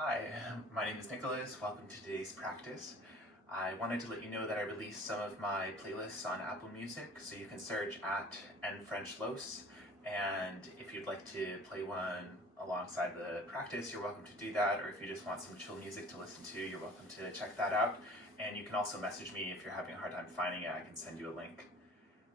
Hi, my name is Nicholas. Welcome to today's practice. I wanted to let you know that I released some of my playlists on Apple Music, so you can search at @nfrenchlos. And if you'd like to play one alongside the practice, you're welcome to do that. Or if you just want some chill music to listen to, you're welcome to check that out. And you can also message me if you're having a hard time finding it. I can send you a link.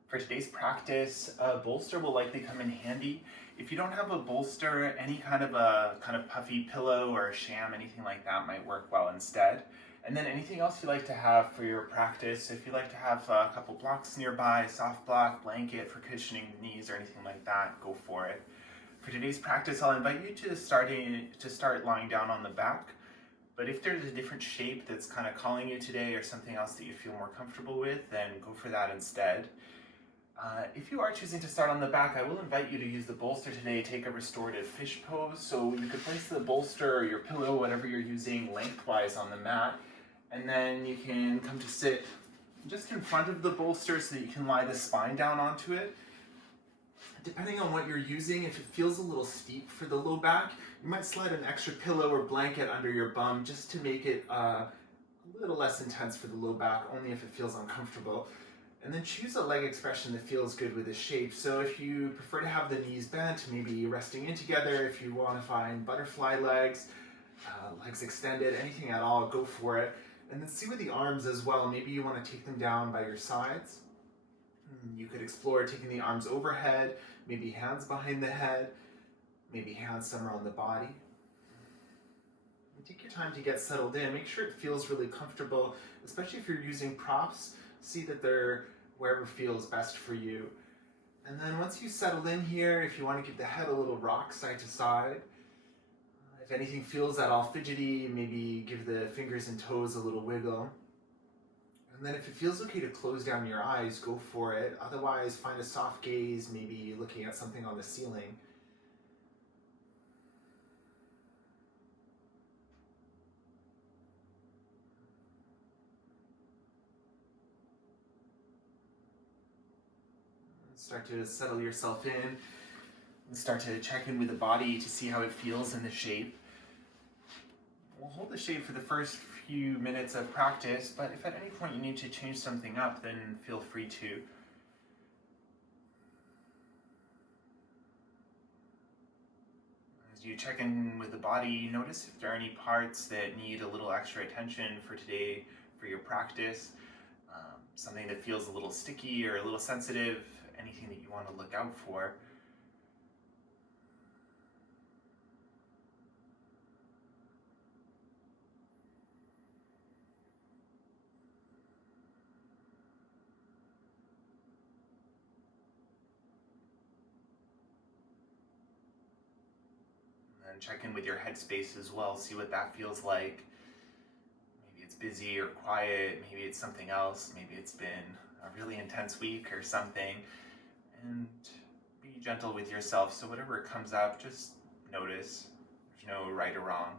For today's practice, a bolster will likely come in handy. If you don't have a bolster, any kind of puffy pillow or a sham, anything like that might work well instead. And then anything else you like to have for your practice, if you like to have a couple blocks nearby, soft block, blanket for cushioning the knees or anything like that, go for it. For today's practice, I'll invite you to start lying down on the back. But if there's a different shape that's kind of calling you today or something else that you feel more comfortable with, then go for that instead. If you are choosing to start on the back, I will invite you to use the bolster today. Take a restorative fish pose. So you could place the bolster or your pillow, whatever you're using, lengthwise on the mat. And then you can come to sit just in front of the bolster so that you can lie the spine down onto it. Depending on what you're using, if it feels a little steep for the low back, you might slide an extra pillow or blanket under your bum just to make it a little less intense for the low back, only if it feels uncomfortable. And then choose a leg expression that feels good with this shape. So if you prefer to have the knees bent, maybe resting in together, if you want to find butterfly legs, legs extended, anything at all, go for it. And then see with the arms as well. Maybe you want to take them down by your sides. You could explore taking the arms overhead, maybe hands behind the head, maybe hands somewhere on the body. And take your time to get settled in. Make sure it feels really comfortable, especially if you're using props. See that they're wherever feels best for you. And then once you settle in here, if you want to give the head a little rock side to side, if anything feels at all fidgety, maybe give the fingers and toes a little wiggle. And then if it feels okay to close down your eyes, go for it. Otherwise, find a soft gaze, maybe looking at something on the ceiling. Start to settle yourself in and start to check in with the body to see how it feels in the shape. We'll hold the shape for the first few minutes of practice, but if at any point you need to change something up, then feel free to. As you check in with the body, notice if there are any parts that need a little extra attention for today, for your practice. Something that feels a little sticky or a little sensitive, anything that you want to look out for. And check in with your headspace as well, see what that feels like. Maybe it's busy or quiet, maybe it's something else, maybe it's been a really intense week or something. And be gentle with yourself, so whatever comes up, just notice. There's no right or wrong.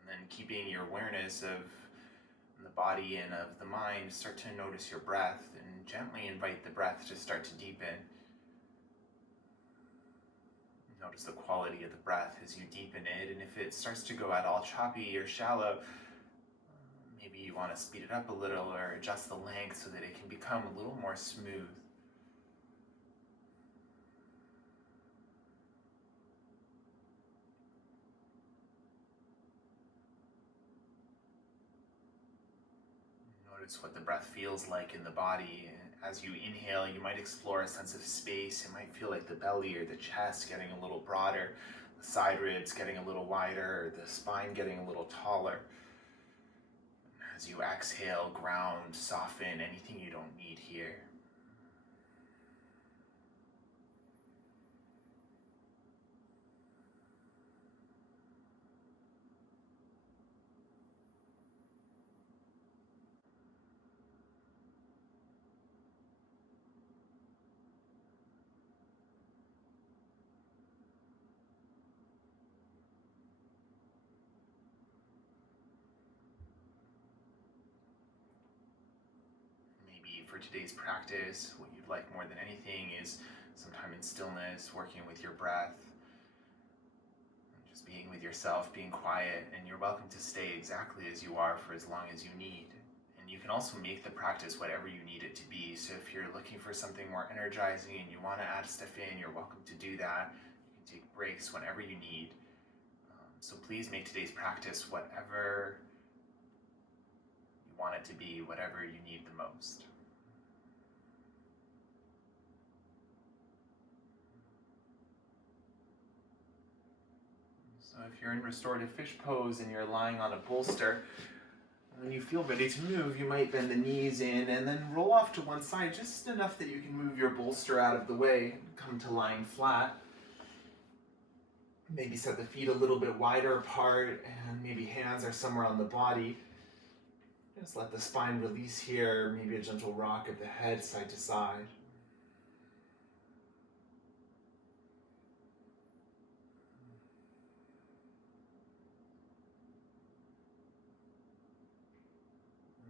And then keeping your awareness of the body and of the mind, start to notice your breath and gently invite the breath to start to deepen. Notice the quality of the breath as you deepen it, and if it starts to go at all choppy or shallow, maybe you want to speed it up a little or adjust the length so that it can become a little more smooth. Notice what the breath feels like in the body. As you inhale, you might explore a sense of space. It might feel like the belly or the chest getting a little broader, the side ribs getting a little wider, or the spine getting a little taller. As you exhale, ground, soften anything you don't need here. for today's practice, what you'd like more than anything is some time in stillness, working with your breath, just being with yourself, being quiet, and you're welcome to stay exactly as you are for as long as you need. And you can also make the practice whatever you need it to be. So if you're looking for something more energizing and you want to add stuff in, you're welcome to do that. You can take breaks whenever you need. So please make today's practice whatever you want it to be, whatever you need the most. So if you're in restorative fish pose and you're lying on a bolster, when you feel ready to move, you might bend the knees in and then roll off to one side just enough that you can move your bolster out of the way and come to lying flat. Maybe set the feet a little bit wider apart and maybe hands are somewhere on the body. Just let the spine release here, maybe a gentle rock of the head side to side.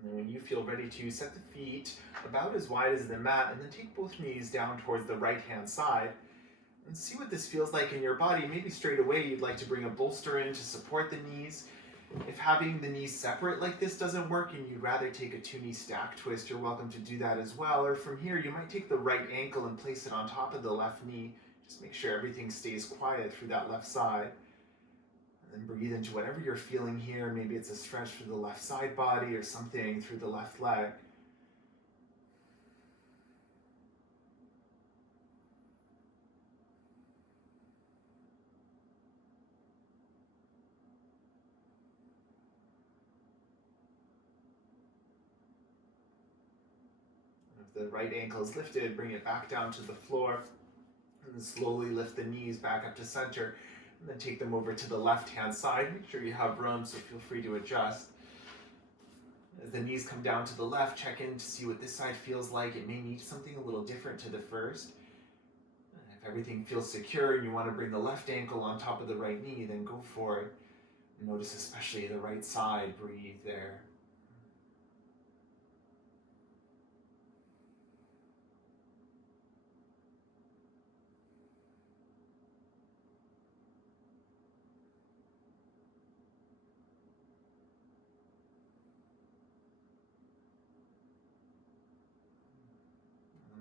And then when you feel ready to, set the feet about as wide as the mat and then take both knees down towards the right hand side. And see what this feels like in your body. Maybe straight away you'd like to bring a bolster in to support the knees. If having the knees separate like this doesn't work and you'd rather take a 2-knee stack twist, you're welcome to do that as well. Or from here, you might take the right ankle and place it on top of the left knee. Just make sure everything stays quiet through that left side. And then breathe into whatever you're feeling here. Maybe it's a stretch through the left side body or something through the left leg. The right ankle is lifted, bring it back down to the floor, and then slowly lift the knees back up to center, and then take them over to the left-hand side. Make sure you have room, so feel free to adjust. As the knees come down to the left, check in to see what this side feels like. It may need something a little different to the first. If everything feels secure and you want to bring the left ankle on top of the right knee, then go for it. Notice especially the right side, breathe there.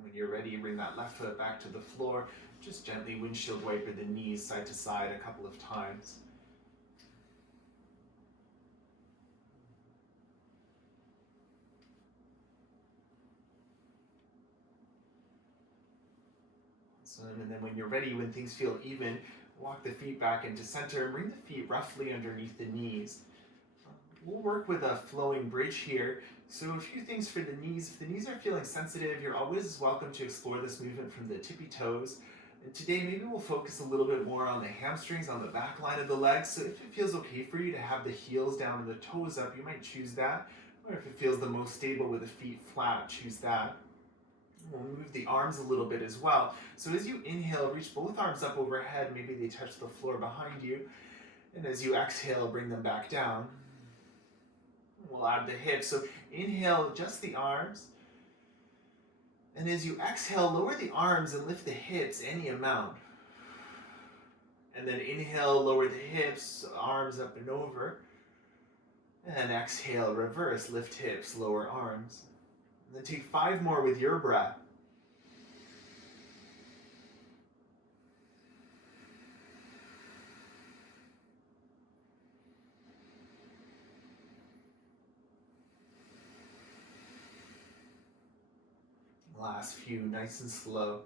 When you're ready, bring that left foot back to the floor. Just gently windshield wiper the knees side to side a couple of times. And then when you're ready, when things feel even, walk the feet back into center and bring the feet roughly underneath the knees. We'll work with a flowing bridge here. So a few things for the knees. If the knees are feeling sensitive, you're always welcome to explore this movement from the tippy toes. And today maybe we'll focus a little bit more on the hamstrings, on the back line of the legs. So if it feels okay for you to have the heels down and the toes up, you might choose that. Or if it feels the most stable with the feet flat, choose that. We'll move the arms a little bit as well. So as you inhale, reach both arms up overhead. Maybe they touch the floor behind you. And as you exhale, bring them back down. We'll add the hips. So inhale, just the arms. And as you exhale, lower the arms and lift the hips any amount. And then inhale, lower the hips, arms up and over. And exhale, reverse, lift hips, lower arms. And then take 5 more with your breath. Last few, nice and slow.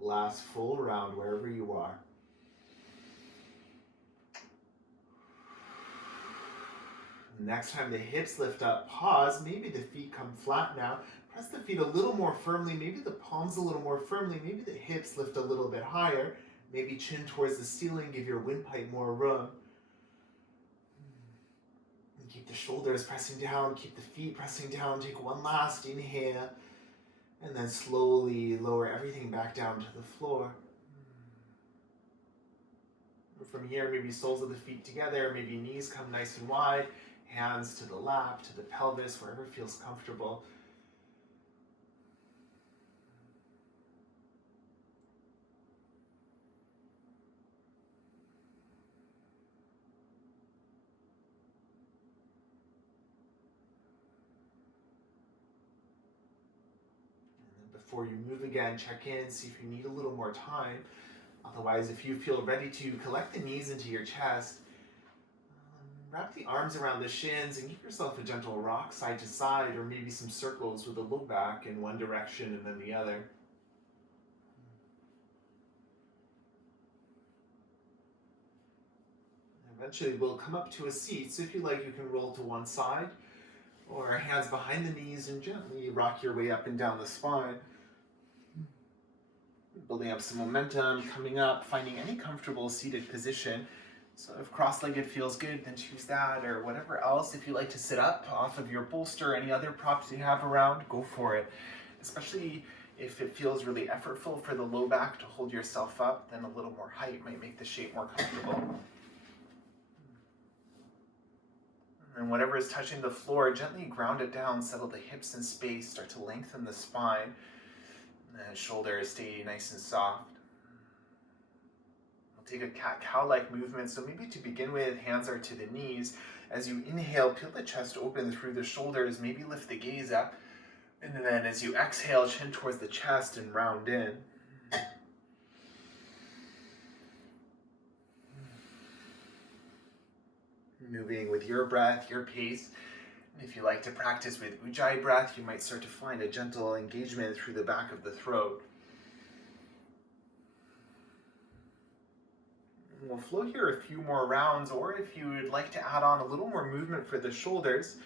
Last full round wherever you are. Next time the hips lift up, pause. Maybe the feet come flat now. Press the feet a little more firmly, maybe the palms a little more firmly, maybe the hips lift a little bit higher. Maybe chin towards the ceiling, give your windpipe more room. And keep the shoulders pressing down, keep the feet pressing down. Take one last inhale. And then slowly lower everything back down to the floor. From here, maybe soles of the feet together, maybe knees come nice and wide, hands to the lap, to the pelvis, wherever feels comfortable. Before you move again, check in, see if you need a little more time. Otherwise, if you feel ready to collect the knees into your chest, wrap the arms around the shins and give yourself a gentle rock side to side, or maybe some circles with the low back in one direction and then the other. Eventually, we'll come up to a seat, so if you like, you can roll to one side, or hands behind the knees and gently rock your way up and down the spine. Building up some momentum, coming up, finding any comfortable seated position. So if cross-legged feels good, then choose that, or whatever else. If you like to sit up off of your bolster, any other props you have around, go for it. Especially if it feels really effortful for the low back to hold yourself up, then a little more height might make the shape more comfortable. And whatever is touching the floor, gently ground it down, settle the hips in space, start to lengthen the spine. And shoulders stay nice and soft. We'll take a cat-cow-like movement. So maybe to begin with, hands are to the knees. As you inhale, peel the chest open through the shoulders, maybe lift the gaze up. And then as you exhale, chin towards the chest and round in. Moving with your breath, your pace. If you like to practice with Ujjayi breath, you might start to find a gentle engagement through the back of the throat. We'll flow here a few more rounds, or if you would like to add on a little more movement for the shoulders,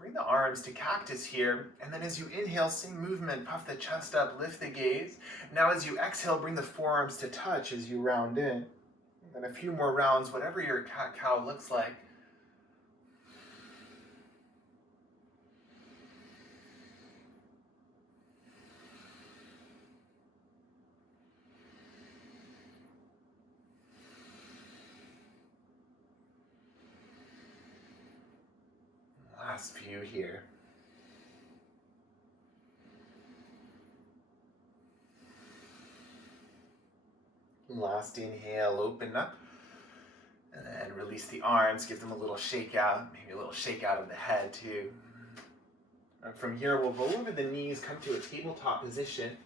bring the arms to cactus here, and then as you inhale, same movement, puff the chest up, lift the gaze. Now as you exhale, bring the forearms to touch as you round in. And then a few more rounds, whatever your cat-cow looks like. Last few here. Last inhale, open up. And then release the arms, give them a little shake out, maybe a little shake out of the head too. And from here, we'll roll over the knees, come to a tabletop position.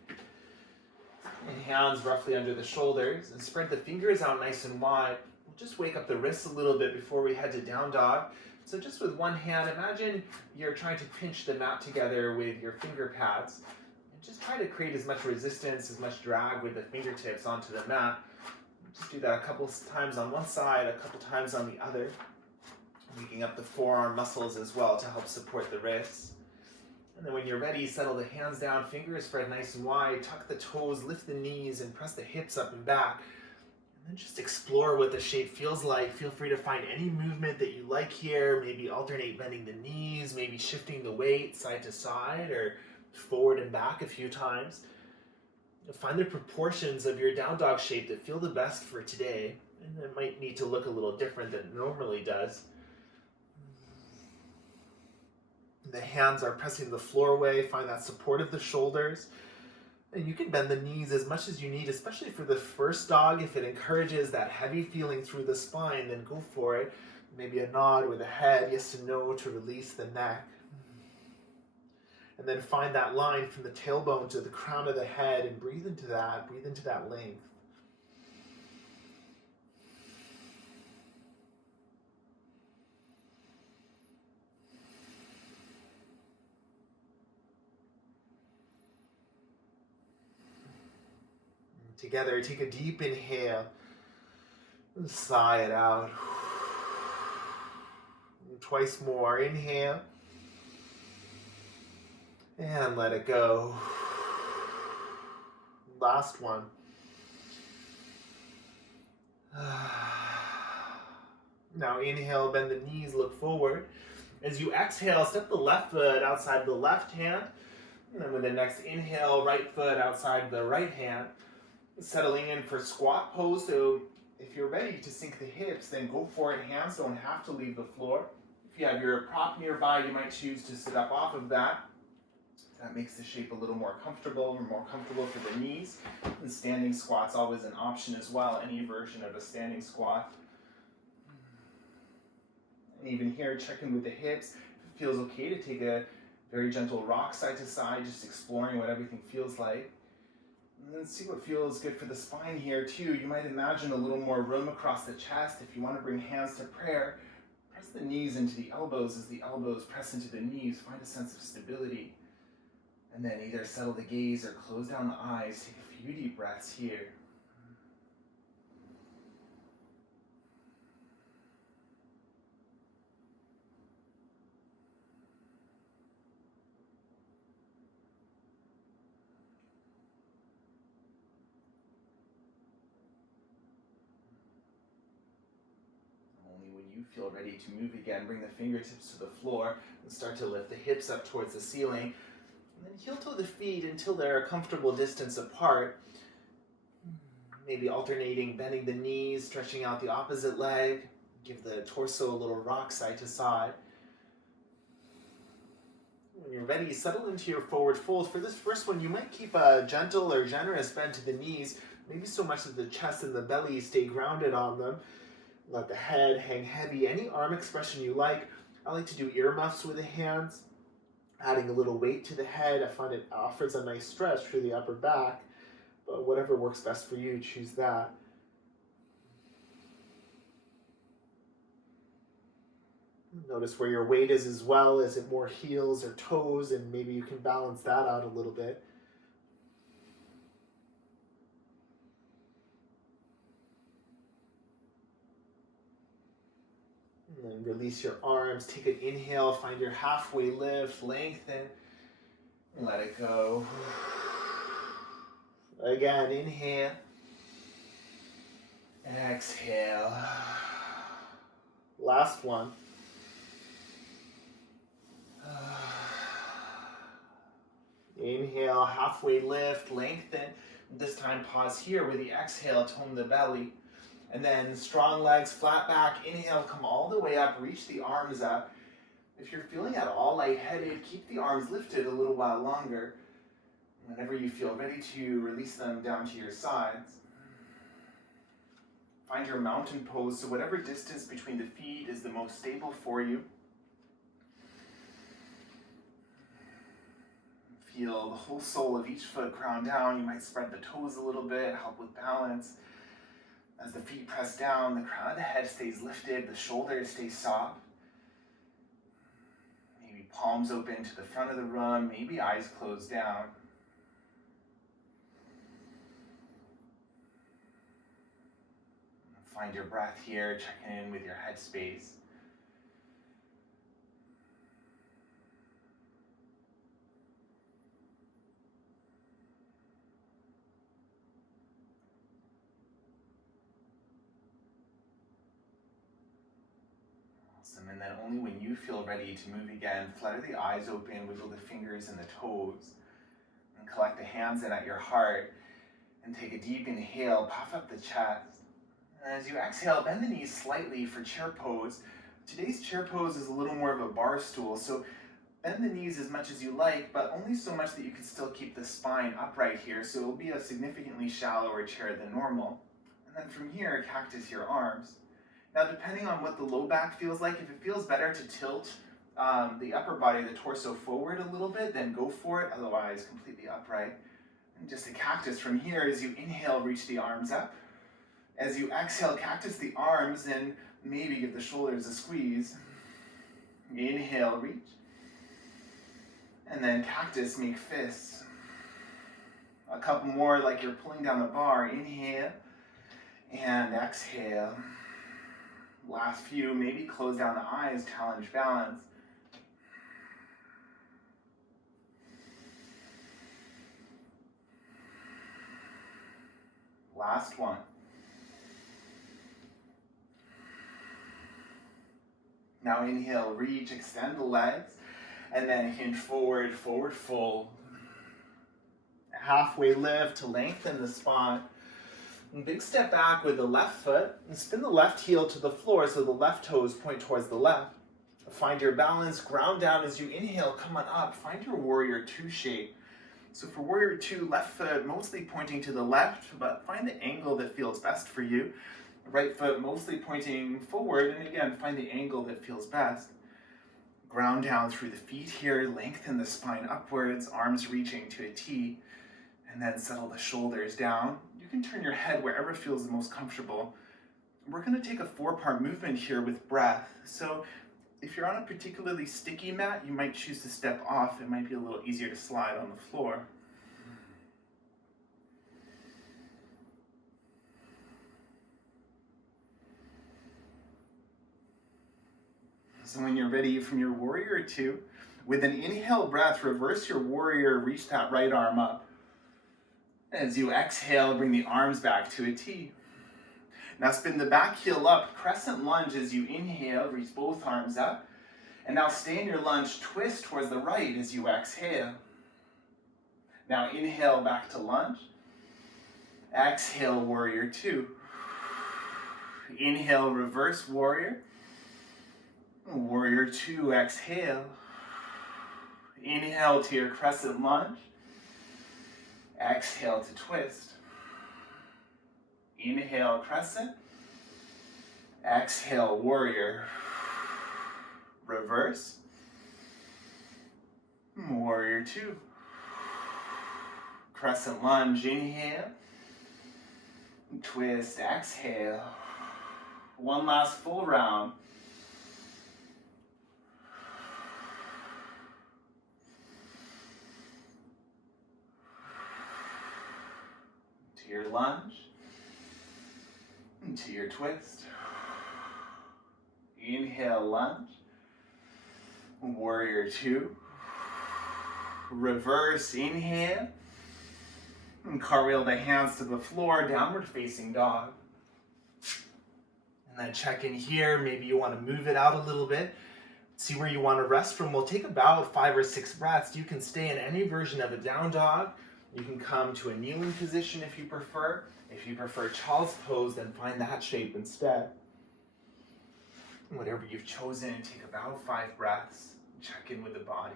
And hands roughly under the shoulders, and spread the fingers out nice and wide. We'll just wake up the wrists a little bit before we head to down dog. So just with one hand, imagine you're trying to pinch the mat together with your finger pads. And just try to create as much resistance, as much drag with the fingertips onto the mat. Just do that a couple times on one side, a couple times on the other. Waking up the forearm muscles as well to help support the wrists. And then when you're ready, settle the hands down, fingers spread nice and wide, tuck the toes, lift the knees, and press the hips up and back. And then just explore what the shape feels like. Feel free to find any movement that you like here. Maybe alternate bending the knees, maybe shifting the weight side to side or forward and back a few times. Find the proportions of your down dog shape that feel the best for today. And it might need to look a little different than it normally does. The hands are pressing the floor away. Find that support of the shoulders. And you can bend the knees as much as you need, especially for the first dog. If it encourages that heavy feeling through the spine, then go for it. Maybe a nod with a head, yes and no, to release the neck. And then find that line from the tailbone to the crown of the head and breathe into that length. Together, take a deep inhale and sigh it out. And twice more, inhale and let it go. Last one. Now inhale, bend the knees, look forward. As you exhale, step the left foot outside the left hand. And then with the next inhale, right foot outside the right hand. Settling in for squat pose, so If you're ready to sink the hips, then go for it. Hands don't have to leave the floor. If you have your prop nearby, you might choose to sit up off of that. That makes the shape a little more comfortable for the knees. And standing squat's always an option as well, any version of a standing squat. And even here, check in with the hips. If it feels okay to take a very gentle rock side to side, just exploring what everything feels like. And then see what feels good for the spine here too. You might imagine a little more room across the chest. If you want to bring hands to prayer, press the knees into the elbows as the elbows press into the knees. Find a sense of stability. And then either settle the gaze or close down the eyes. Take a few deep breaths here. Only when you feel ready to move again, bring the fingertips to the floor and start to lift the hips up towards the ceiling. And then heel toe the feet until they're a comfortable distance apart. Maybe alternating, bending the knees, stretching out the opposite leg. Give the torso a little rock side to side. When you're ready, settle into your forward fold. For this first one, you might keep a gentle or generous bend to the knees, maybe so much that the chest and the belly stay grounded on them. Let the head hang heavy. Any arm expression you like. I like to do earmuffs with the hands. Adding a little weight to the head, I find it offers a nice stretch through the upper back, but whatever works best for you, choose that. Notice where your weight is as well. Is it more heels or toes? And maybe you can balance that out a little bit. And then release your arms, take an inhale, find your halfway lift, lengthen, let it go. Again, inhale, exhale. Last one. Inhale, halfway lift, lengthen. This time pause here with the exhale, tone the belly. And then strong legs, flat back, inhale, come all the way up, reach the arms up. If you're feeling at all lightheaded, keep the arms lifted a little while longer. Whenever you feel ready to, release them down to your sides. Find your mountain pose, so whatever distance between the feet is the most stable for you. Feel the whole sole of each foot ground down. You might spread the toes a little bit, help with balance. As the feet press down, the crown of the head stays lifted, the shoulders stay soft. Maybe palms open to the front of the room, maybe eyes closed down. Find your breath here, checking in with your head space. And then only when you feel ready to move again, flutter the eyes open, wiggle the fingers and the toes, and collect the hands in at your heart, and take a deep inhale, puff up the chest. And as you exhale, bend the knees slightly for chair pose. Today's chair pose is a little more of a bar stool, so bend the knees as much as you like, but only so much that you can still keep the spine upright here, so it'll be a significantly shallower chair than normal. And then from here, cactus your arms. Now, depending on what the low back feels like, if it feels better to tilt the upper body, the torso forward a little bit, then go for it, otherwise completely upright. And just a cactus from here. As you inhale, reach the arms up. As you exhale, cactus the arms and maybe give the shoulders a squeeze. Inhale, reach. And then cactus, make fists. A couple more like you're pulling down the bar. Inhale and exhale. Last few, maybe close down the eyes, challenge balance. Last one. Now inhale, reach, extend the legs, and then hinge forward, forward fold. Halfway lift to lengthen the spine. And big step back with the left foot and spin the left heel to the floor so the left toes point towards the left. Find your balance, ground down as you inhale, come on up. Find your warrior two shape. So for warrior two, left foot mostly pointing to the left, but find the angle that feels best for you. Right foot mostly pointing forward, and again, find the angle that feels best. Ground down through the feet here, lengthen the spine upwards, arms reaching to a T, and then settle the shoulders down. You can turn your head wherever feels the most comfortable. We're going to take a 4-part movement here with breath. So if you're on a particularly sticky mat, you might choose to step off. It might be a little easier to slide on the floor. So when you're ready from your warrior two, with an inhale breath, reverse your warrior, reach that right arm up. As you exhale, bring the arms back to a T. Now spin the back heel up, crescent lunge as you inhale, reach both arms up. And now stay in your lunge, twist towards the right as you exhale. Now inhale back to lunge. Exhale, warrior two. Inhale, reverse warrior. Warrior two, exhale. Inhale to your crescent lunge. Exhale to twist. Inhale, crescent. Exhale, warrior. Reverse. Warrior two. Crescent lunge, inhale. Twist, exhale. One last full round. To your lunge. To your twist. Inhale, lunge. Warrior two. Reverse, inhale. And cartwheel the hands to the floor, downward facing dog. And then check in here. Maybe you want to move it out a little bit. See where you want to rest from. We'll take about 5 or 6 breaths. You can stay in any version of a down dog. You can come to a kneeling position if you prefer. If you prefer child's pose, then find that shape instead. Whatever you've chosen, take about 5 breaths. Check in with the body.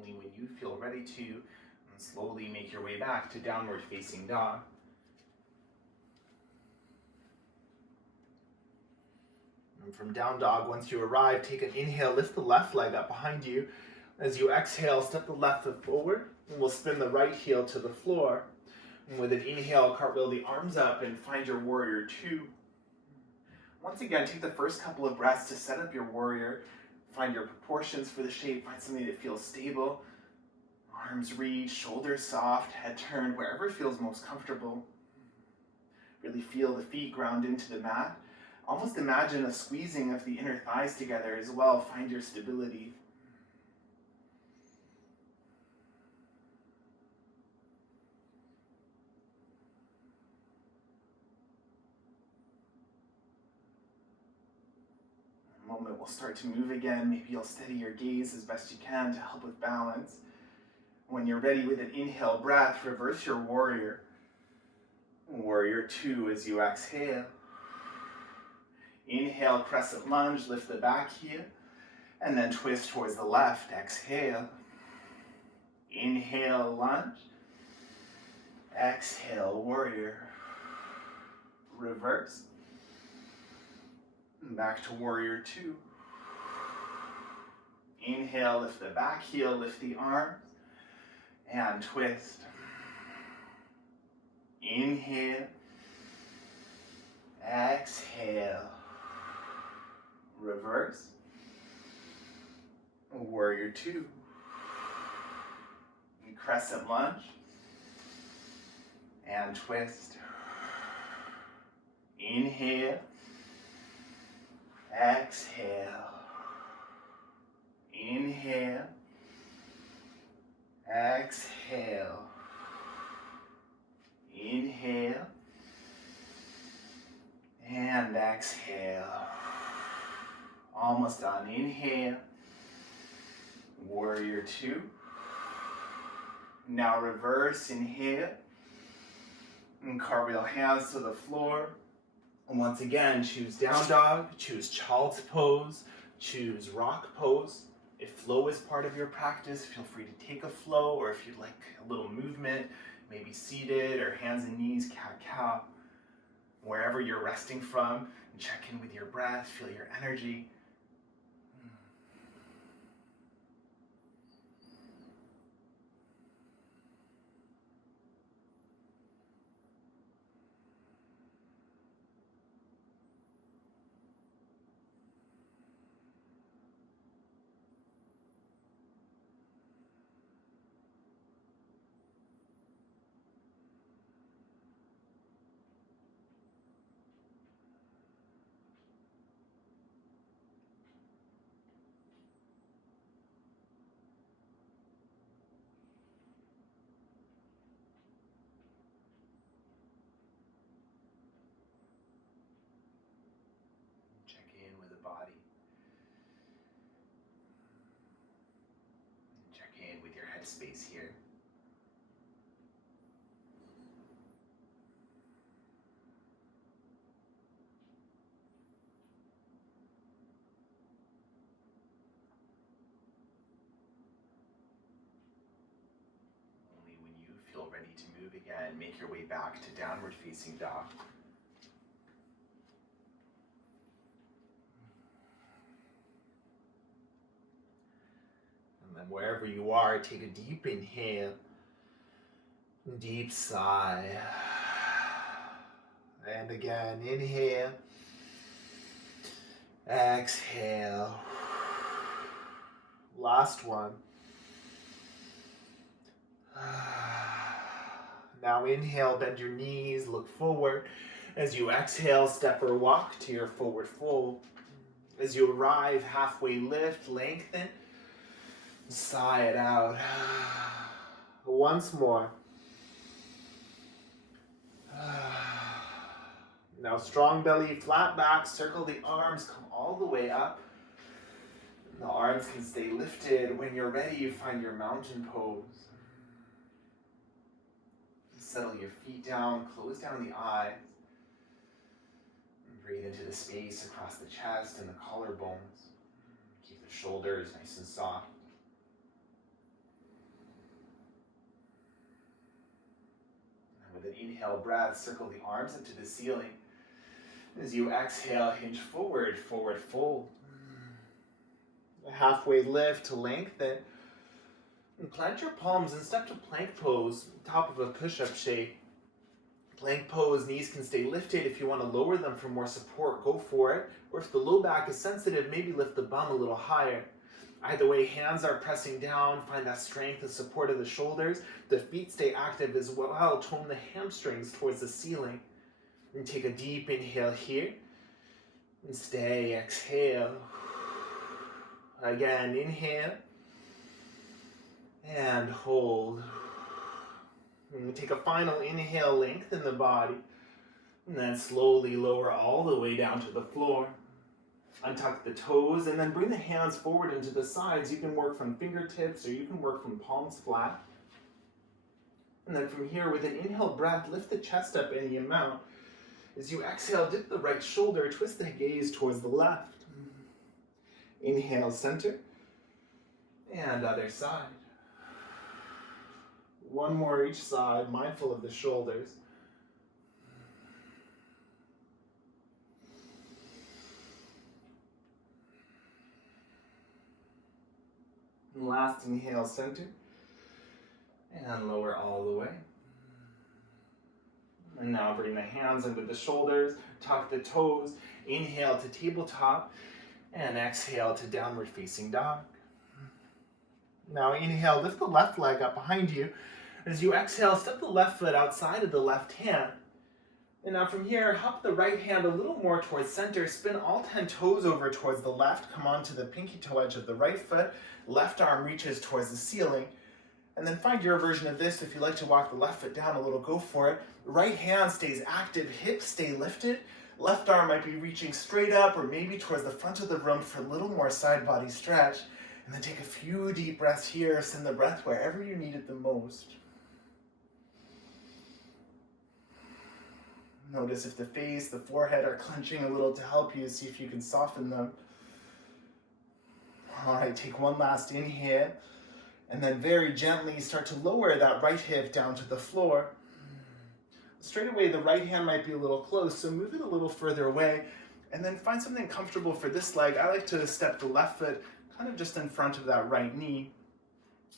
Only when you feel ready to, slowly make your way back to downward facing dog. And from down dog, once you arrive, take an inhale, lift the left leg up behind you. As you exhale, step the left foot forward, and we'll spin the right heel to the floor. And with an inhale, cartwheel the arms up and find your warrior two. Once again, take the first couple of breaths to set up your warrior. Find your proportions for the shape, find something that feels stable. Arms reach, shoulders soft, head turned, wherever feels most comfortable. Really feel the feet ground into the mat. Almost imagine a squeezing of the inner thighs together as well. Find your stability. Moment will start to move again. Maybe you'll steady your gaze as best you can to help with balance. When you're ready with an inhale breath, reverse your warrior. Warrior two as you exhale. Inhale, crescent lunge, lift the back heel, and then twist towards the left. Exhale. Inhale, lunge. Exhale, warrior. Reverse. Back to warrior two. Inhale, lift the back heel, lift the arms, and twist. Inhale. Exhale. Reverse. Warrior two. Crescent lunge. And twist. Inhale. Exhale. exhale. Almost done. Inhale. Warrior two. Now reverse, inhale. And cartwheel hands to the floor. And once again, choose down dog, choose child's pose, choose rock pose. If flow is part of your practice, feel free to take a flow, or if you'd like a little movement, maybe seated or hands and knees, cat-cow. Wherever you're resting from, and check in with your breath, feel your energy. Check in with the body. Check in with your headspace here. Only when you feel ready to move again, make your way back to downward facing dog. And then wherever you are, take a deep inhale, deep sigh. And again, inhale, exhale. Last one. Now inhale, bend your knees, look forward. As you exhale, step or walk to your forward fold. As you arrive, halfway lift, lengthen. Sigh it out. Once more. Now strong belly, flat back, circle the arms, come all the way up. The arms can stay lifted. When you're ready, you find your mountain pose. Settle your feet down, close down the eyes. And breathe into the space across the chest and the collarbones. Keep the shoulders nice and soft. And with an inhale breath, circle the arms up to the ceiling. As you exhale, hinge forward, forward fold. A halfway lift to lengthen. And plant your palms and step to plank pose, top of a push-up shape. Plank pose, knees can stay lifted. If you want to lower them for more support, go for it. Or if the low back is sensitive, maybe lift the bum a little higher. Either way, hands are pressing down. Find that strength and support of the shoulders. The feet stay active as well. Tone the hamstrings towards the ceiling. And take a deep inhale here. And stay, exhale. Again, inhale. And hold. And take a final inhale, lengthen the body. And then slowly lower all the way down to the floor. Untuck the toes and then bring the hands forward into the sides. You can work from fingertips or you can work from palms flat. And then from here, with an inhale breath, lift the chest up any amount. As you exhale, dip the right shoulder, twist the gaze towards the left. Inhale, center. And other side. One more each side, mindful of the shoulders. And last inhale, center. And lower all the way. And now bring the hands under the shoulders, tuck the toes, inhale to tabletop, and exhale to downward facing dog. Now inhale, lift the left leg up behind you. As you exhale, step the left foot outside of the left hand. And now from here, hop the right hand a little more towards center, spin all 10 toes over towards the left, come onto the pinky toe edge of the right foot, left arm reaches towards the ceiling. And then find your version of this. If you like to walk the left foot down a little, go for it. Right hand stays active, hips stay lifted. Left arm might be reaching straight up or maybe towards the front of the room for a little more side body stretch. And then take a few deep breaths here. Send the breath wherever you need it the most. Notice if the face, the forehead are clenching a little to help you. See if you can soften them. All right, take one last inhale. And then very gently start to lower that right hip down to the floor. Straight away, the right hand might be a little close, so move it a little further away. And then find something comfortable for this leg. I like to step the left foot kind of just in front of that right knee.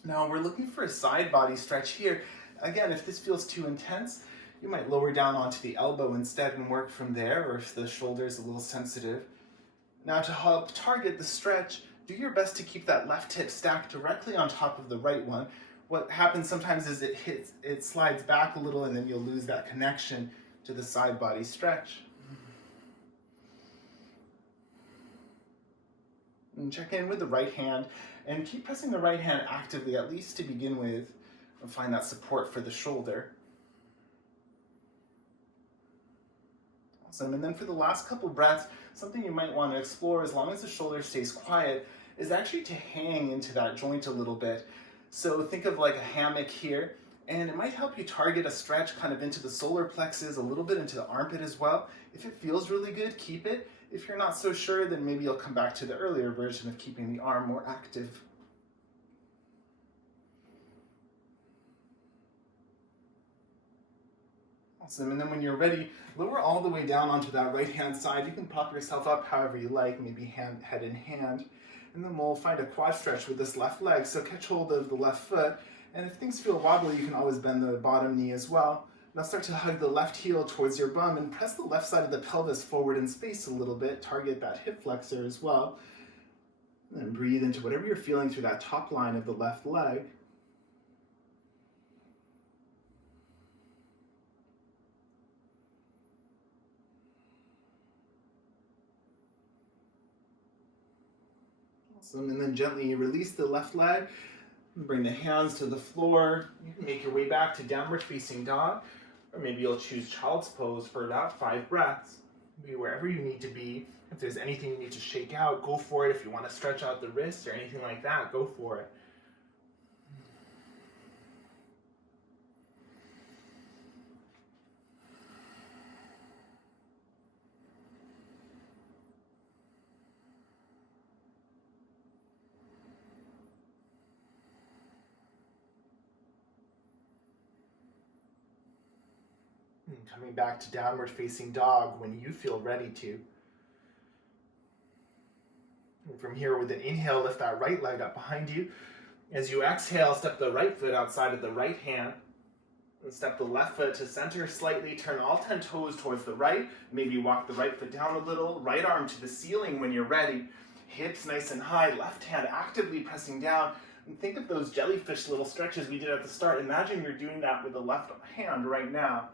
Now we're looking for a side body stretch here. Again, if this feels too intense, you might lower down onto the elbow instead and work from there, or if the shoulder is a little sensitive. Now to help target the stretch, do your best to keep that left hip stacked directly on top of the right one. What happens sometimes is it slides back a little and then you'll lose that connection to the side body stretch. And check in with the right hand and keep pressing the right hand actively, at least to begin with, and find that support for the shoulder. Awesome. And then for the last couple breaths, something you might want to explore, as long as the shoulder stays quiet, is actually to hang into that joint a little bit. So think of like a hammock here, and it might help you target a stretch kind of into the solar plexus, a little bit into the armpit as well. If it feels really good, keep it. If you're not so sure, then maybe you'll come back to the earlier version of keeping the arm more active. Awesome. And then when you're ready, lower all the way down onto that right hand side. You can prop yourself up however you like, maybe head in hand. And then we'll find a quad stretch with this left leg. So catch hold of the left foot. And if things feel wobbly, you can always bend the bottom knee as well. Now start to hug the left heel towards your bum and press the left side of the pelvis forward in space a little bit. Target that hip flexor as well. And then breathe into whatever you're feeling through that top line of the left leg. Awesome. And then gently release the left leg. Bring the hands to the floor. You can make your way back to downward facing dog, or maybe you'll choose child's pose for about 5 breaths. Be wherever you need to be. If there's anything you need to shake out, go for it. If you want to stretch out the wrists or anything like that, go for it. Coming back to downward facing dog when you feel ready to. And from here, with an inhale, lift that right leg up behind you. As you exhale, step the right foot outside of the right hand. And step the left foot to center slightly. Turn all 10 toes towards the right. Maybe walk the right foot down a little. Right arm to the ceiling when you're ready. Hips nice and high. Left hand actively pressing down. And think of those jellyfish little stretches we did at the start. Imagine you're doing that with the left hand right now.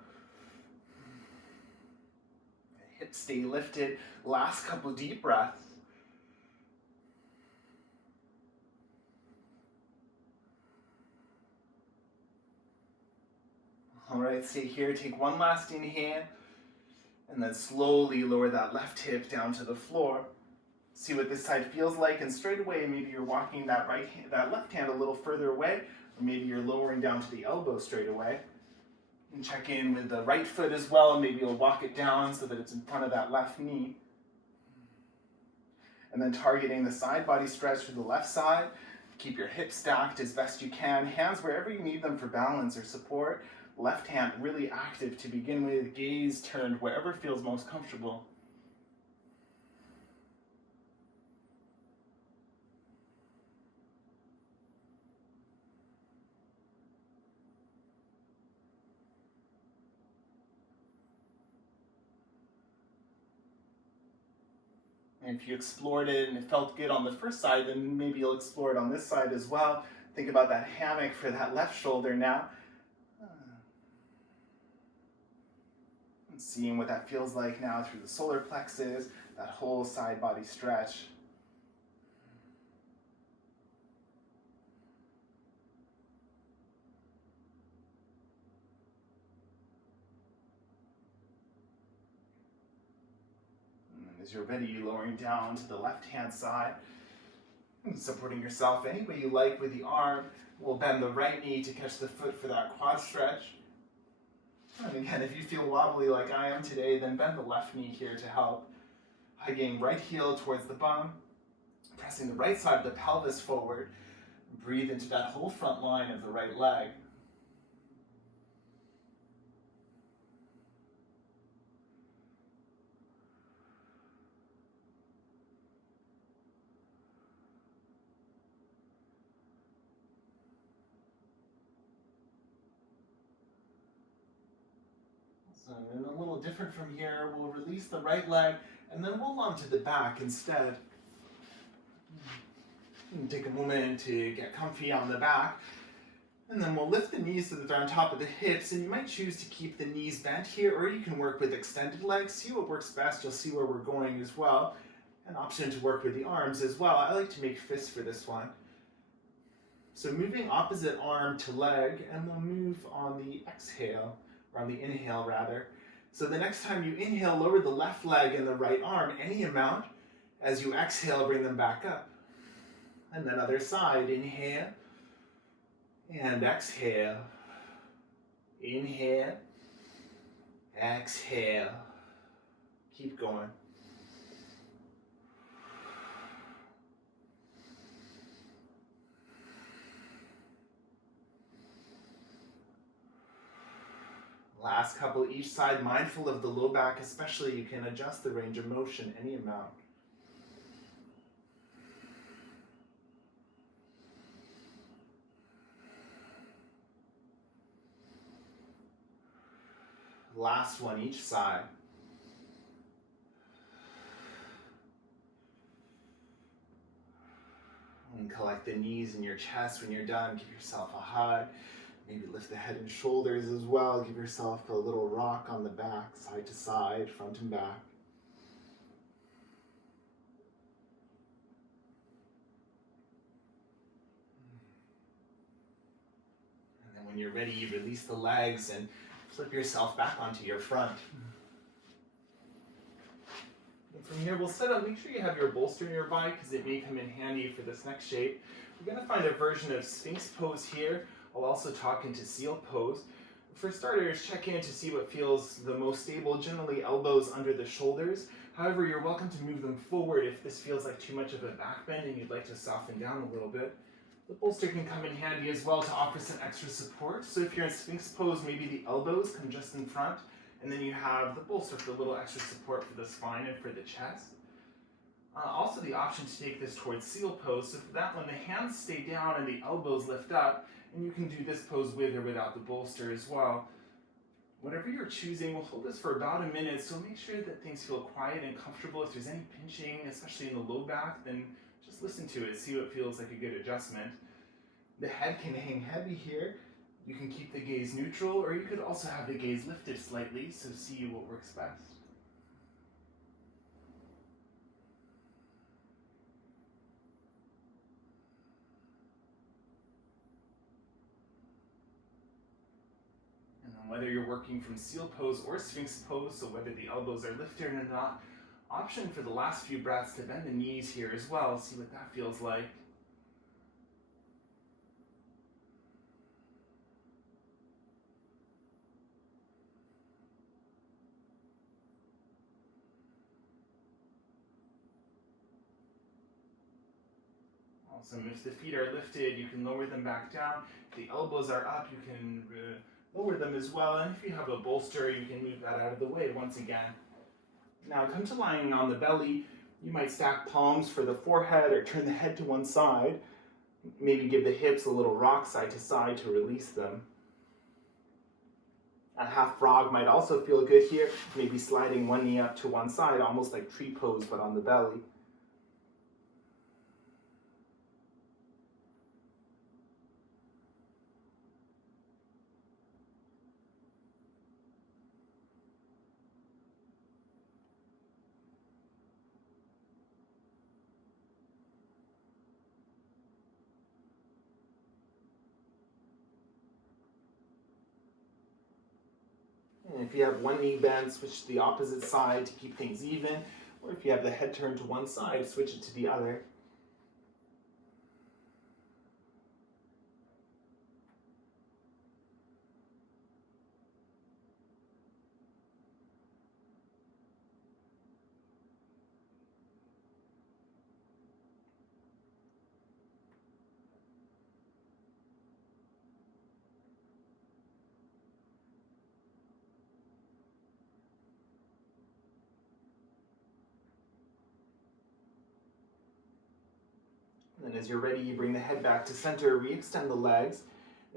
Hips stay lifted. Last couple deep breaths. All right, stay here. Take one last inhale. And then slowly lower that left hip down to the floor. See what this side feels like. And straight away, maybe you're walking that left hand a little further away. Or maybe you're lowering down to the elbow straight away. And check in with the right foot as well, and maybe you'll walk it down so that it's in front of that left knee. And then targeting the side body stretch to the left side. Keep your hips stacked as best you can. Hands wherever you need them for balance or support. Left hand really active to begin with. Gaze turned wherever feels most comfortable. And if you explored it and it felt good on the first side, then maybe you'll explore it on this side as well. Think about that hammock for that left shoulder now. And seeing what that feels like now through the solar plexus, that whole side body stretch. As you're ready, you're lowering down to the left-hand side, and supporting yourself any way you like with the arm. We'll bend the right knee to catch the foot for that quad stretch. And again, if you feel wobbly like I am today, then bend the left knee here to help. Hugging right heel towards the bum, pressing the right side of the pelvis forward. Breathe into that whole front line of the right leg. So, and a little different from here, we'll release the right leg and then roll onto the back instead. And take a moment to get comfy on the back. And then we'll lift the knees so that they're on top of the hips, and you might choose to keep the knees bent here, or you can work with extended legs. See what works best. You'll see where we're going as well. An option to work with the arms as well. I like to make fists for this one. So moving opposite arm to leg, and we'll move on the exhale, or on the inhale rather. So the next time you inhale, lower the left leg and the right arm, any amount. As you exhale, bring them back up. And then other side, inhale, and exhale. Inhale, exhale. Keep going. Last couple each side, mindful of the low back, especially. You can adjust the range of motion any amount. Last one each side. And collect the knees in your chest when you're done. Give yourself a hug. Maybe lift the head and shoulders as well. Give yourself a little rock on the back, side to side, front and back. And then when you're ready, you release the legs and flip yourself back onto your front. And from here, we'll set up, make sure you have your bolster nearby because it may come in handy for this next shape. We're going to find a version of Sphinx pose here. I'll also talk into seal pose. For starters, check in to see what feels the most stable, generally elbows under the shoulders. However, you're welcome to move them forward if this feels like too much of a back bend and you'd like to soften down a little bit. The bolster can come in handy as well to offer some extra support. So if you're in Sphinx pose, maybe the elbows come just in front, and then you have the bolster for a little extra support for the spine and for the chest. Also the option to take this towards seal pose. So for that one, the hands stay down and the elbows lift up, and you can do this pose with or without the bolster as well. Whatever you're choosing, we'll hold this for about a minute, so make sure that things feel quiet and comfortable. If there's any pinching, especially in the low back, then just listen to it, see what feels like a good adjustment. The head can hang heavy here. You can keep the gaze neutral, or you could also have the gaze lifted slightly, so see what works best. And then whether you're working from seal pose or Sphinx pose, so whether the elbows are lifted or not, option for the last few breaths to bend the knees here as well, see what that feels like. Also, if the feet are lifted, you can lower them back down. If the elbows are up, you can lower them as well. And if you have a bolster, you can move that out of the way once again. Now come to lying on the belly. You might stack palms for the forehead or turn the head to one side. Maybe give the hips a little rock side to side to release them. A half frog might also feel good here. Maybe sliding one knee up to one side, almost like tree pose, but on the belly. And if you have one knee bent, switch to the opposite side to keep things even. Or if you have the head turned to one side, switch it to the other. And then as you're ready, you bring the head back to center, re-extend the legs,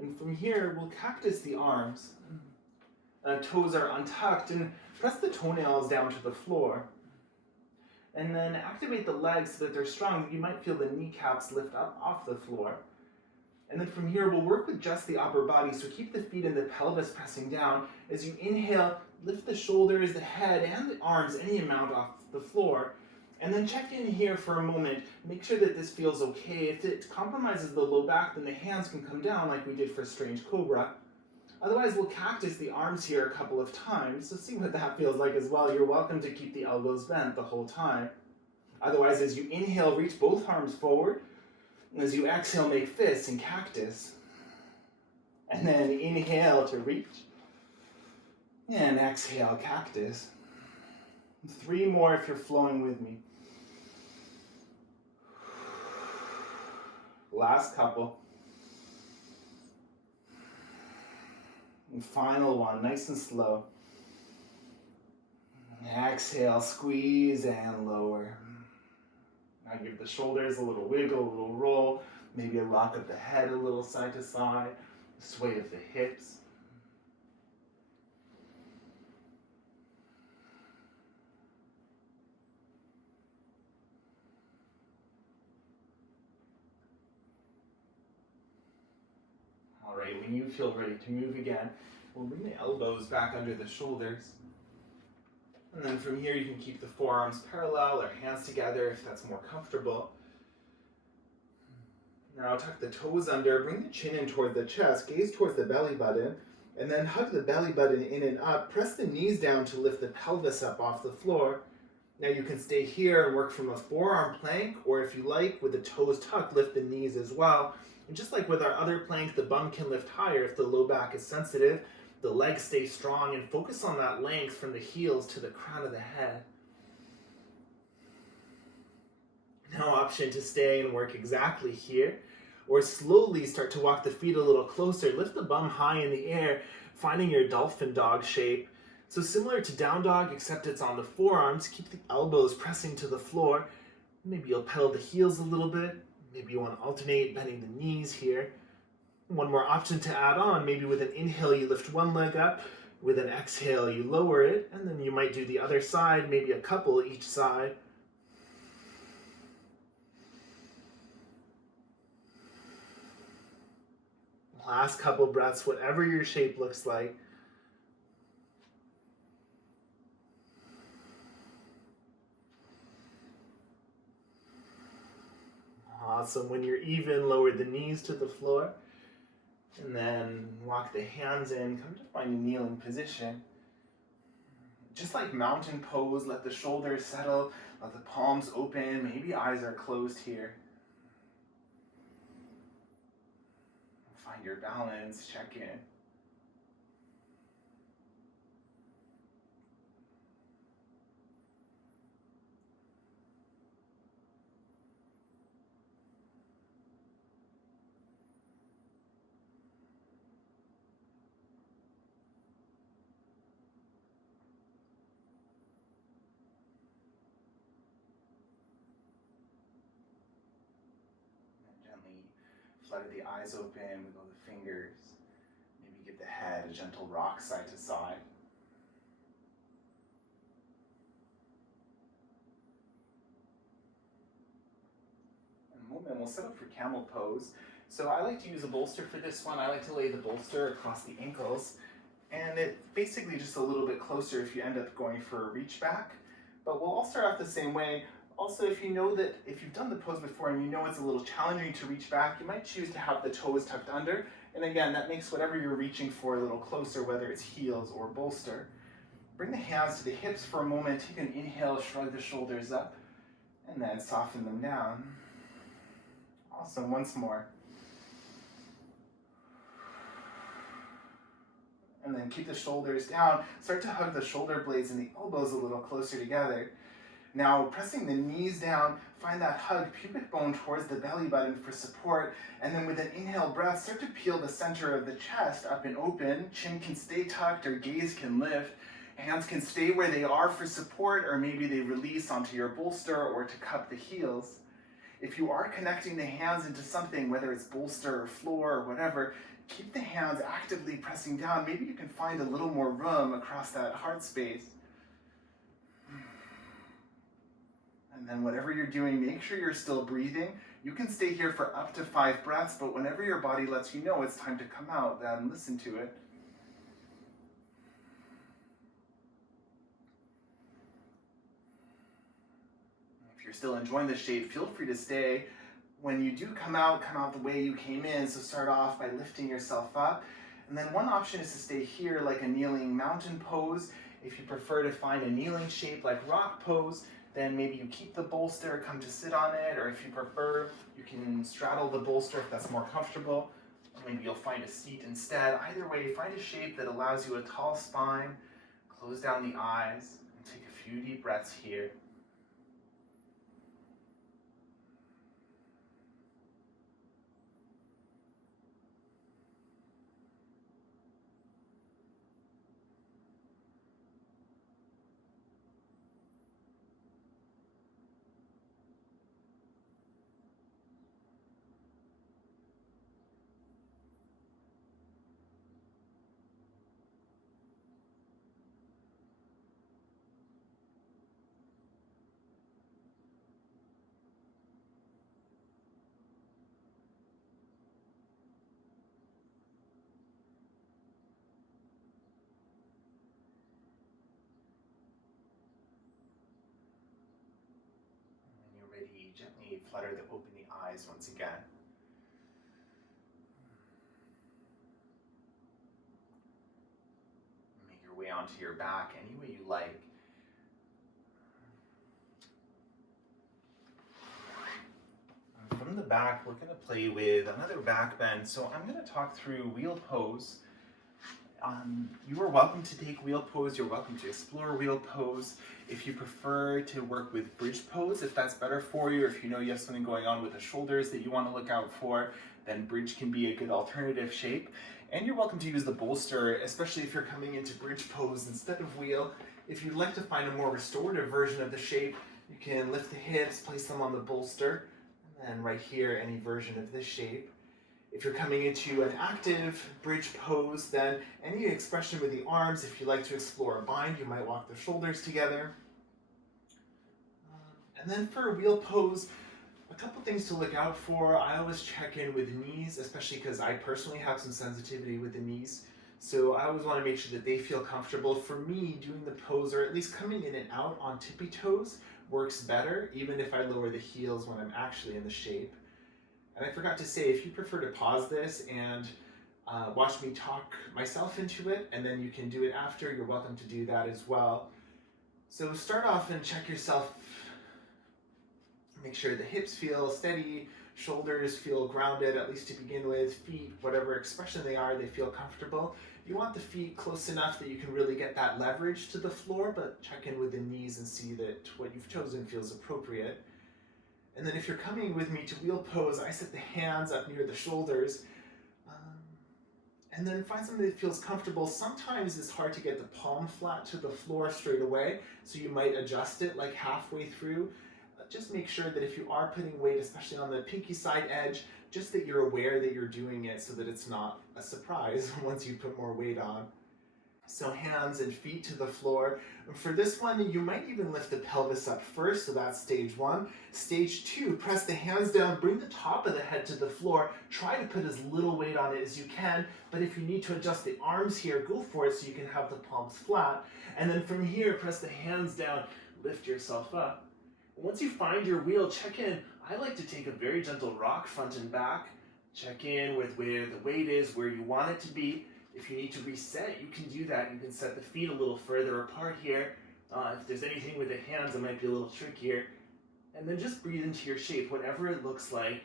and from here, we'll cactus the arms. Toes are untucked, and press the toenails down to the floor. And then activate the legs so that they're strong. You might feel the kneecaps lift up off the floor. And then from here, we'll work with just the upper body, so keep the feet and the pelvis pressing down. As you inhale, lift the shoulders, the head, and the arms any amount off the floor. And then check in here for a moment. Make sure that this feels okay. If it compromises the low back, then the hands can come down like we did for Strange Cobra. Otherwise, we'll cactus the arms here a couple of times, so see what that feels like as well. You're welcome to keep the elbows bent the whole time. Otherwise, as you inhale, reach both arms forward. And as you exhale, make fists and cactus. And then inhale to reach. And exhale, cactus. 3 more if you're flowing with me. Last couple. And final one, nice and slow. Exhale, squeeze and lower. Now give the shoulders a little wiggle, a little roll, maybe a rock of the head a little side to side, sway of the hips. All right, when you feel ready to move again, we'll bring the elbows back under the shoulders. And then from here, you can keep the forearms parallel or hands together if that's more comfortable. Now tuck the toes under, bring the chin in toward the chest, gaze towards the belly button, and then hug the belly button in and up. Press the knees down to lift the pelvis up off the floor. Now you can stay here and work from a forearm plank, or if you like, with the toes tucked, lift the knees as well. And just like with our other plank, the bum can lift higher if the low back is sensitive. The legs stay strong and focus on that length from the heels to the crown of the head. Now option to stay and work exactly here, or slowly start to walk the feet a little closer. Lift the bum high in the air, finding your dolphin dog shape. So similar to down dog, except it's on the forearms. Keep the elbows pressing to the floor. Maybe you'll pedal the heels a little bit. Maybe you want to alternate bending the knees here. One more option to add on, maybe with an inhale you lift one leg up, with an exhale you lower it, and then you might do the other side, maybe a couple each side. Last couple breaths, whatever your shape looks like. Awesome. When you're even, lower the knees to the floor. And then walk the hands in. Come to find a kneeling position. Just like mountain pose, let the shoulders settle. Let the palms open. Maybe eyes are closed here. Find your balance. Check in. Flutter the eyes open, wiggle the fingers. Maybe give the head a gentle rock side to side. In a moment, we'll set up for camel pose. So I like to use a bolster for this one. I like to lay the bolster across the ankles. And it's basically just a little bit closer if you end up going for a reach back. But we'll all start off the same way. Also, if you know that if you've done the pose before and you know it's a little challenging to reach back, you might choose to have the toes tucked under. And again, that makes whatever you're reaching for a little closer, whether it's heels or bolster. Bring the hands to the hips for a moment. Take an inhale, shrug the shoulders up, and then soften them down. Awesome, once more. And then keep the shoulders down. Start to hug the shoulder blades and the elbows a little closer together. Now, pressing the knees down, find that hug, pubic bone towards the belly button for support. And then with an inhale breath, start to peel the center of the chest up and open. Chin can stay tucked or gaze can lift. Hands can stay where they are for support, or maybe they release onto your bolster or to cup the heels. If you are connecting the hands into something, whether it's bolster or floor or whatever, keep the hands actively pressing down. Maybe you can find a little more room across that heart space. And then whatever you're doing, make sure you're still breathing. You can stay here for up to 5 breaths, but whenever your body lets you know it's time to come out, then listen to it. If you're still enjoying the shape, feel free to stay. When you do come out the way you came in. So start off by lifting yourself up. And then one option is to stay here like a kneeling mountain pose. If you prefer to find a kneeling shape like rock pose, then maybe you keep the bolster, come to sit on it, or if you prefer, you can straddle the bolster if that's more comfortable. Or maybe you'll find a seat instead. Either way, find a shape that allows you a tall spine. Close down the eyes and take a few deep breaths here. Gently flutter to open the eyes once again. Make your way onto your back any way you like. From the back, we're going to play with another back bend. So I'm going to talk through wheel pose. You are welcome to take wheel pose. You're welcome to explore wheel pose. If you prefer to work with bridge pose, if that's better for you, or if you know you have something going on with the shoulders that you want to look out for, then bridge can be a good alternative shape. And you're welcome to use the bolster, especially if you're coming into bridge pose instead of wheel. If you'd like to find a more restorative version of the shape, you can lift the hips, place them on the bolster, and then right here, any version of this shape. If you're coming into an active bridge pose, then any expression with the arms. If you like to explore a bind, you might walk the shoulders together. And then for a wheel pose, a couple things to look out for. I always check in with knees, especially because I personally have some sensitivity with the knees. So I always want to make sure that they feel comfortable. For me, doing the pose, or at least coming in and out on tippy toes, works better, even if I lower the heels when I'm actually in the shape. And I forgot to say, if you prefer to pause this and watch me talk myself into it, and then you can do it after, you're welcome to do that as well. So start off and check yourself. Make sure the hips feel steady, shoulders feel grounded, at least to begin with, feet, whatever expression they are, they feel comfortable. You want the feet close enough that you can really get that leverage to the floor, but check in with the knees and see that what you've chosen feels appropriate. And then if you're coming with me to wheel pose, I set the hands up near the shoulders. And then find something that feels comfortable. Sometimes it's hard to get the palm flat to the floor straight away, so you might adjust it like halfway through. Just make sure that if you are putting weight, especially on the pinky side edge, just that you're aware that you're doing it so that it's not a surprise once you put more weight on. So hands and feet to the floor. For this one, you might even lift the pelvis up first, so that's stage 1. Stage 2, press the hands down, bring the top of the head to the floor. Try to put as little weight on it as you can, but if you need to adjust the arms here, go for it so you can have the palms flat. And then from here, press the hands down, lift yourself up. Once you find your wheel, check in. I like to take a very gentle rock front and back. Check in with where the weight is, where you want it to be. If you need to reset, you can do that. You can set the feet a little further apart here. If there's anything with the hands, it might be a little trickier. And then just breathe into your shape, whatever it looks like.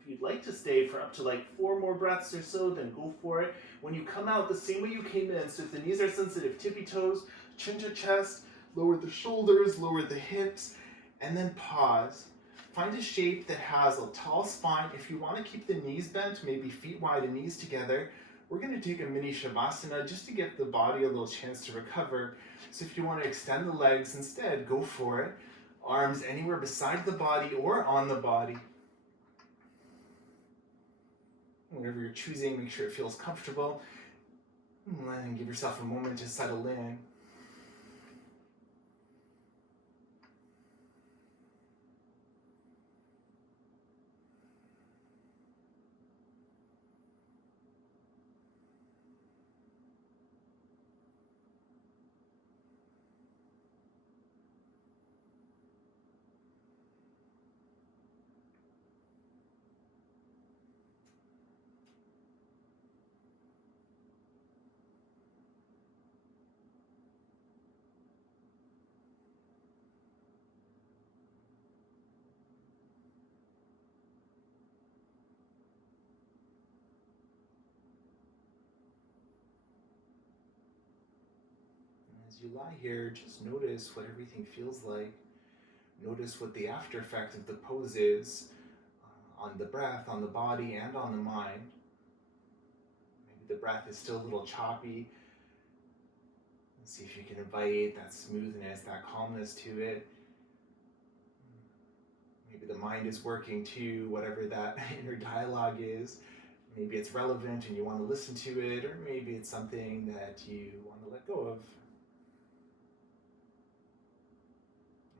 If you'd like to stay for up to like 4 more breaths or so, then go for it. When you come out, the same way you came in. So if the knees are sensitive, tippy toes, chin to chest, lower the shoulders, lower the hips, and then pause. Find a shape that has a tall spine. If you want to keep the knees bent, maybe feet wide and knees together, we're going to take a mini Shavasana just to give the body a little chance to recover. So if you want to extend the legs instead, go for it. Arms anywhere beside the body or on the body. Whatever you're choosing, make sure it feels comfortable. And give yourself a moment to settle in. As you lie here, just notice what everything feels like. Notice what the after effect of the pose is on the breath, on the body, and on the mind. Maybe the breath is still a little choppy. Let's see if you can invite that smoothness, that calmness to it. Maybe the mind is working too, whatever that inner dialogue is. Maybe it's relevant and you want to listen to it, or maybe it's something that you want to let go of.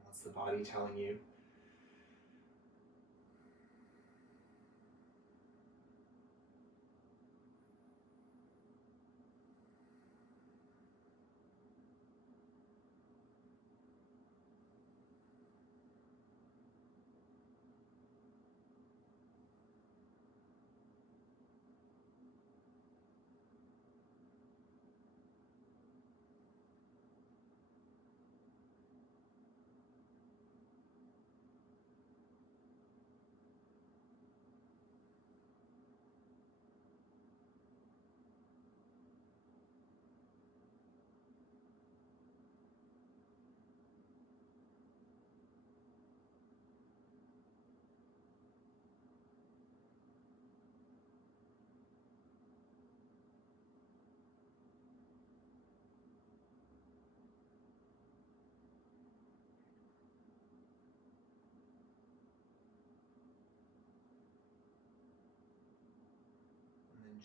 What's the body telling you?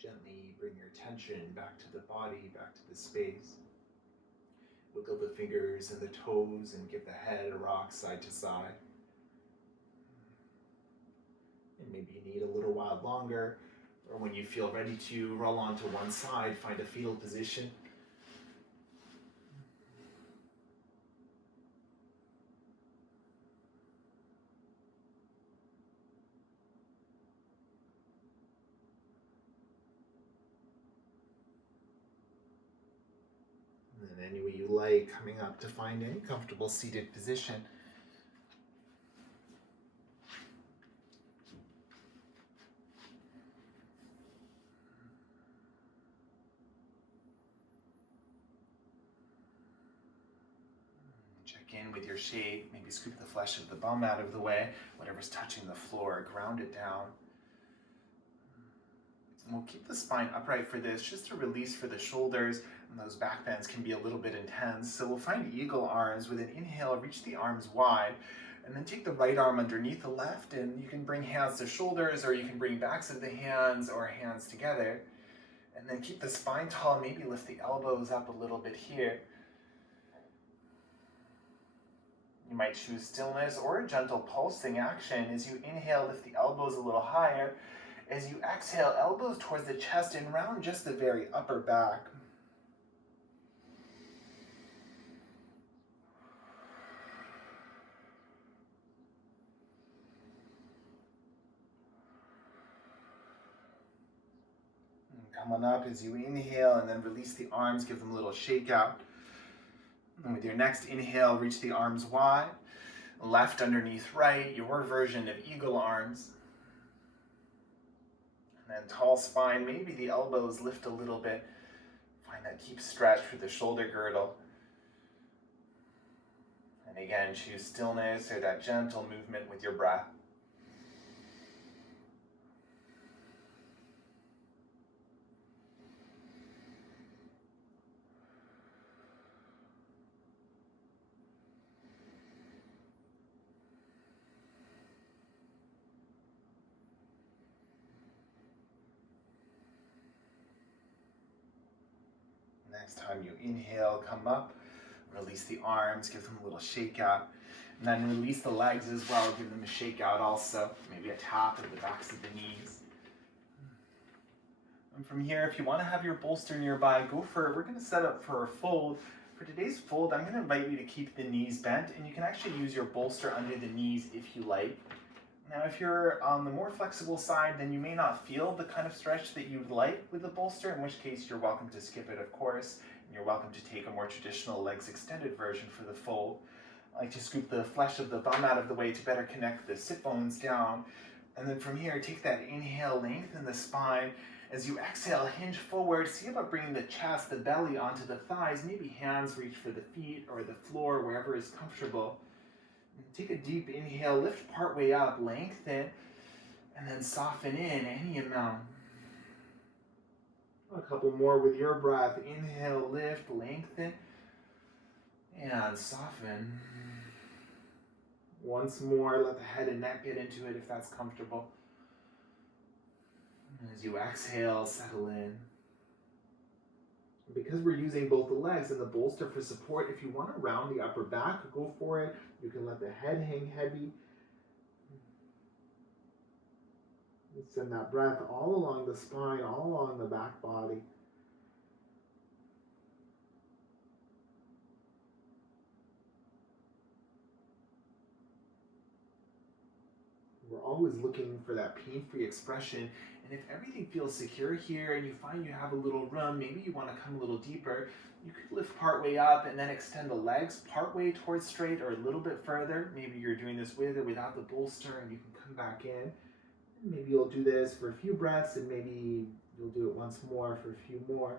Gently bring your attention back to the body, back to the space. Wiggle the fingers and the toes and give the head a rock side to side. And maybe you need a little while longer, or when you feel ready to roll onto one side, find a fetal position. Any way you like, coming up to find any comfortable seated position. Check in with your shape, maybe scoop the flesh of the bum out of the way, whatever's touching the floor, ground it down. And we'll keep the spine upright for this, just to release for the shoulders, and those back bends can be a little bit intense. So we'll find eagle arms. With an inhale, reach the arms wide, and then take the right arm underneath the left, and you can bring hands to shoulders, or you can bring backs of the hands or hands together. And then keep the spine tall, maybe lift the elbows up a little bit here. You might choose stillness or a gentle pulsing action. As you inhale, lift the elbows a little higher. As you exhale, elbows towards the chest and round just the very upper back. Come on up as you inhale and then release the arms, give them a little shake out. And with your next inhale, reach the arms wide. Left underneath right, your version of eagle arms. And then tall spine, maybe the elbows lift a little bit. Find that deep stretch through the shoulder girdle. And again, choose stillness or that gentle movement with your breath. Next time you inhale, come up, release the arms, give them a little shake out, and then release the legs as well, give them a shake out also, maybe a tap of the backs of the knees. And from here, if you want to have your bolster nearby, go for it. We're going to set up for a fold. For today's fold, I'm going to invite you to keep the knees bent, and you can actually use your bolster under the knees if you like. Now, if you're on the more flexible side, then you may not feel the kind of stretch that you'd like with the bolster, in which case you're welcome to skip it, of course, and you're welcome to take a more traditional legs extended version for the fold. I like to scoop the flesh of the bum out of the way to better connect the sit bones down. And then from here, take that inhale, lengthen the spine. As you exhale, hinge forward, see about bringing the chest, the belly onto the thighs, maybe hands reach for the feet or the floor, wherever is comfortable. Take a deep inhale, lift partway up, lengthen, and then soften in any amount. A couple more with your breath. Inhale, lift, lengthen, and soften. Once more, let the head and neck get into it if that's comfortable. As you exhale, settle in. Because we're using both the legs and the bolster for support, if you want to round the upper back, go for it. You can let the head hang heavy. And send that breath all along the spine, all along the back body. We're always looking for that pain-free expression. And if everything feels secure here and you find you have a little room, maybe you want to come a little deeper, you could lift partway up and then extend the legs partway towards straight or a little bit further. Maybe you're doing this with or without the bolster and you can come back in. Maybe you'll do this for a few breaths and maybe you'll do it once more for a few more.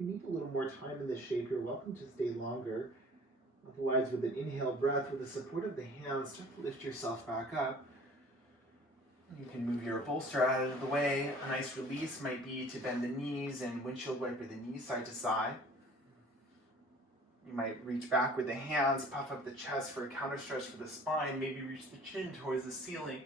If you need a little more time in this shape, you're welcome to stay longer. Otherwise, with an inhale breath, with the support of the hands, start to lift yourself back up. You can move your bolster out of the way. A nice release might be to bend the knees and windshield wiper the knees side to side. You might reach back with the hands, puff up the chest for a counter stretch for the spine, maybe reach the chin towards the ceiling.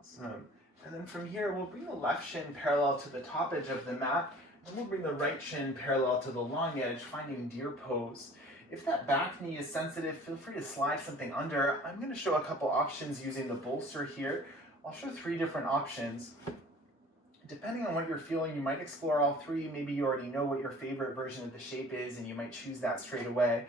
Awesome. And then from here, we'll bring the left shin parallel to the top edge of the mat, and we'll bring the right shin parallel to the long edge, finding deer pose. If that back knee is sensitive, feel free to slide something under. I'm going to show a couple options using the bolster here. I'll show 3 different options. Depending on what you're feeling, you might explore all 3. Maybe you already know what your favorite version of the shape is, and you might choose that straight away.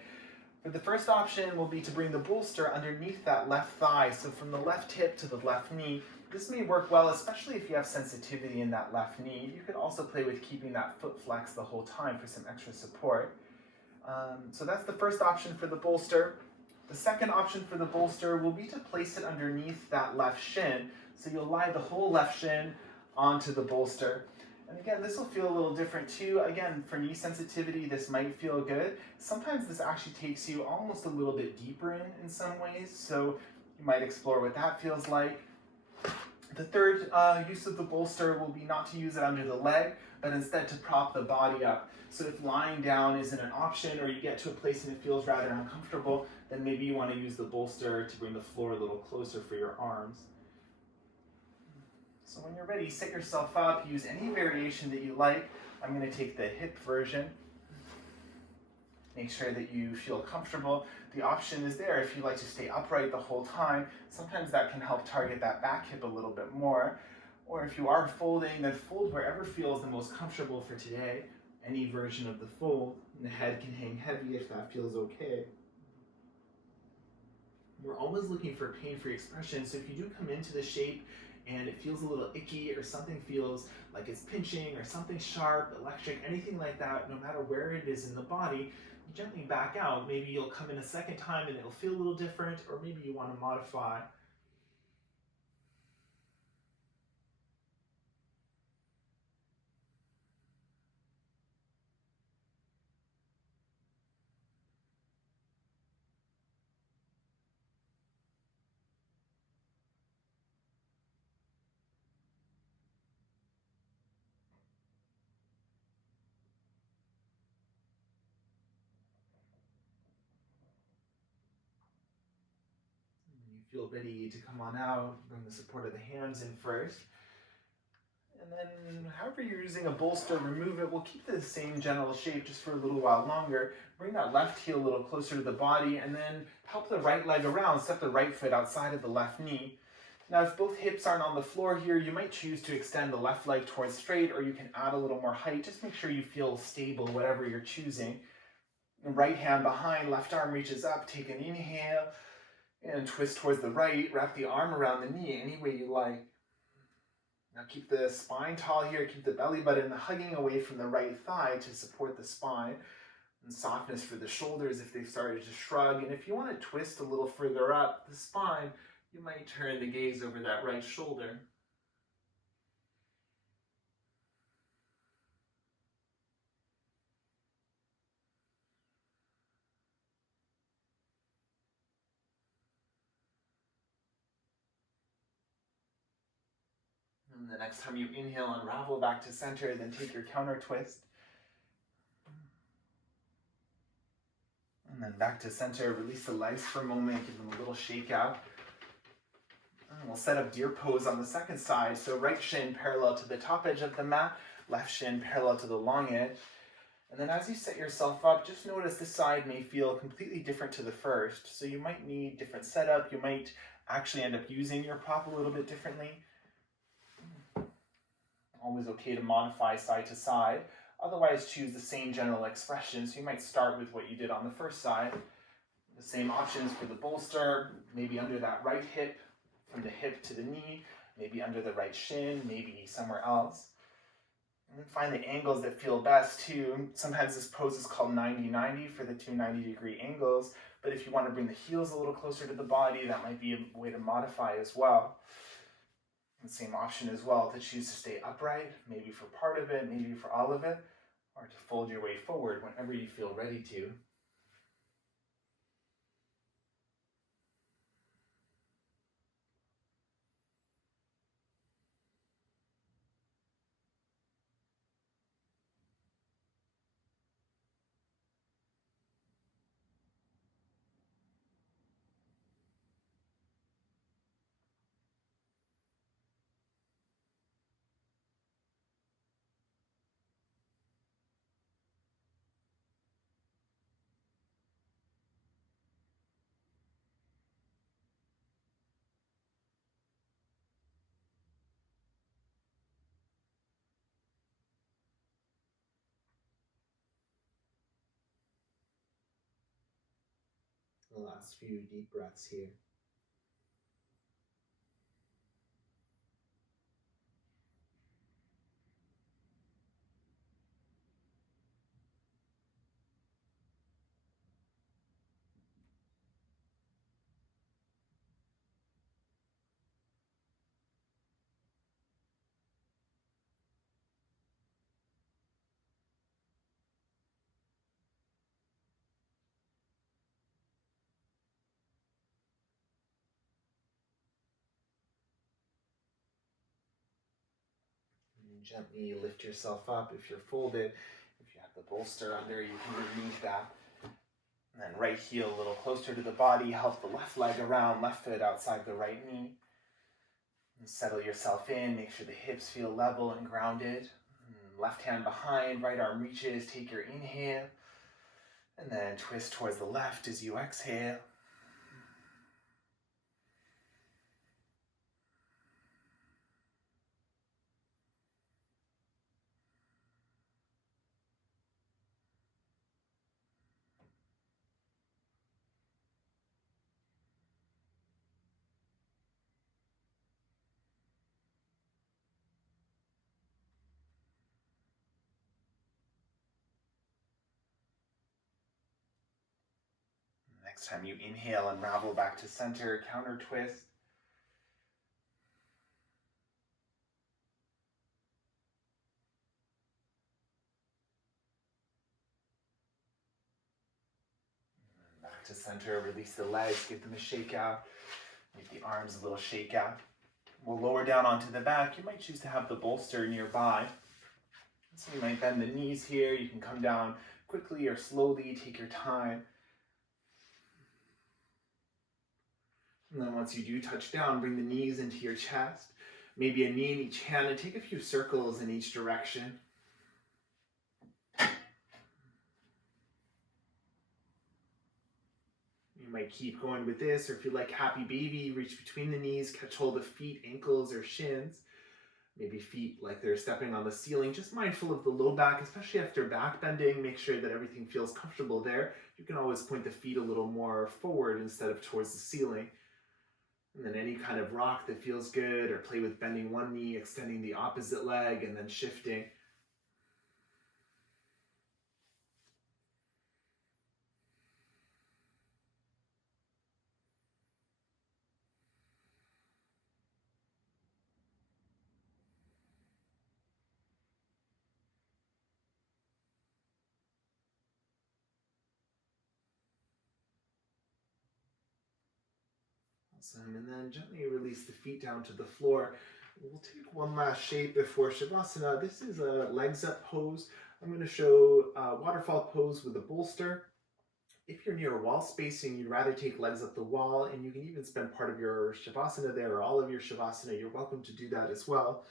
But the first option will be to bring the bolster underneath that left thigh, so from the left hip to the left knee. This may work well, especially if you have sensitivity in that left knee. You could also play with keeping that foot flexed the whole time for some extra support. So that's the first option for the bolster. The second option for the bolster will be to place it underneath that left shin. So you'll lie the whole left shin onto the bolster. And again, this will feel a little different too. Again, for knee sensitivity, this might feel good. Sometimes this actually takes you almost a little bit deeper in some ways, so you might explore what that feels like. The third use of the bolster will be not to use it under the leg, but instead to prop the body up. So if lying down isn't an option, or you get to a place and it feels rather uncomfortable, then maybe you want to use the bolster to bring the floor a little closer for your arms. So when you're ready, set yourself up, use any variation that you like. I'm going to take the hip version. Make sure that you feel comfortable. The option is there if you like to stay upright the whole time. Sometimes that can help target that back hip a little bit more. Or if you are folding, then fold wherever feels the most comfortable for today. Any version of the fold. And the head can hang heavy if that feels okay. We're always looking for pain-free expression, so if you do come into the shape and it feels a little icky, or something feels like it's pinching, or something sharp, electric, anything like that, no matter where it is in the body, gently back out. Maybe you'll come in a second time and it'll feel a little different, or maybe you want to modify. When you feel ready to come on out, bring the support of the hands in first. And then, however you're using a bolster, remove it. We'll keep the same general shape just for a little while longer. Bring that left heel a little closer to the body, and then help the right leg around. Step the right foot outside of the left knee. Now, if both hips aren't on the floor here, you might choose to extend the left leg towards straight, or you can add a little more height. Just make sure you feel stable, whatever you're choosing. The right hand behind, left arm reaches up. Take an inhale, and twist towards the right. Wrap the arm around the knee any way you like. Now keep the spine tall here, keep the belly button hugging away from the right thigh to support the spine, and softness for the shoulders if they've started to shrug. And if you want to twist a little further up the spine, you might turn the gaze over that right shoulder. And the next time you inhale, unravel back to center, then take your counter twist. And then back to center, release the legs for a moment, give them a little shake out. And we'll set up deer pose on the second side. So right shin parallel to the top edge of the mat, left shin parallel to the long edge. And then as you set yourself up, just notice this side may feel completely different to the first. So you might need different setup. You might actually end up using your prop a little bit differently. Always okay to modify side to side. Otherwise, choose the same general expression. So you might start with what you did on the first side. The same options for the bolster, maybe under that right hip, from the hip to the knee, maybe under the right shin, maybe somewhere else. And then find the angles that feel best too. Sometimes this pose is called 90-90 for the two 90-degree angles, but if you want to bring the heels a little closer to the body, that might be a way to modify as well. The same option as well to choose to stay upright, maybe for part of it, maybe for all of it, or to fold your way forward whenever you feel ready to. The last few deep breaths here. can gently lift yourself up if you're folded. If you have the bolster under, you can remove that. And then right heel a little closer to the body. Help the left leg around, left foot outside the right knee. And settle yourself in. Make sure the hips feel level and grounded. Left hand behind, right arm reaches. Take your inhale. And then twist towards the left as you exhale. Next time you inhale, unravel back to center, counter twist. Back to center, release the legs, give them a shake out. Give the arms a little shake out. We'll lower down onto the back. You might choose to have the bolster nearby. So you might bend the knees here. You can come down quickly or slowly, take your time. And then once you do touch down, bring the knees into your chest. Maybe a knee in each hand and take a few circles in each direction. You might keep going with this, or if you like happy baby, reach between the knees, catch hold of feet, ankles, or shins. Maybe feet like they're stepping on the ceiling. Just mindful of the low back, especially after back bending. Make sure that everything feels comfortable there. You can always point the feet a little more forward instead of towards the ceiling. And then any kind of rock that feels good, or play with bending one knee, extending the opposite leg, and then shifting. Awesome. And then gently release the feet down to the floor. We'll take one last shape before Shavasana. This is a legs up pose. I'm going to show a waterfall pose with a bolster. If you're near a wall spacing, you'd rather take legs up the wall, and you can even spend part of your Shavasana there, or all of your Shavasana. You're welcome to do that as well.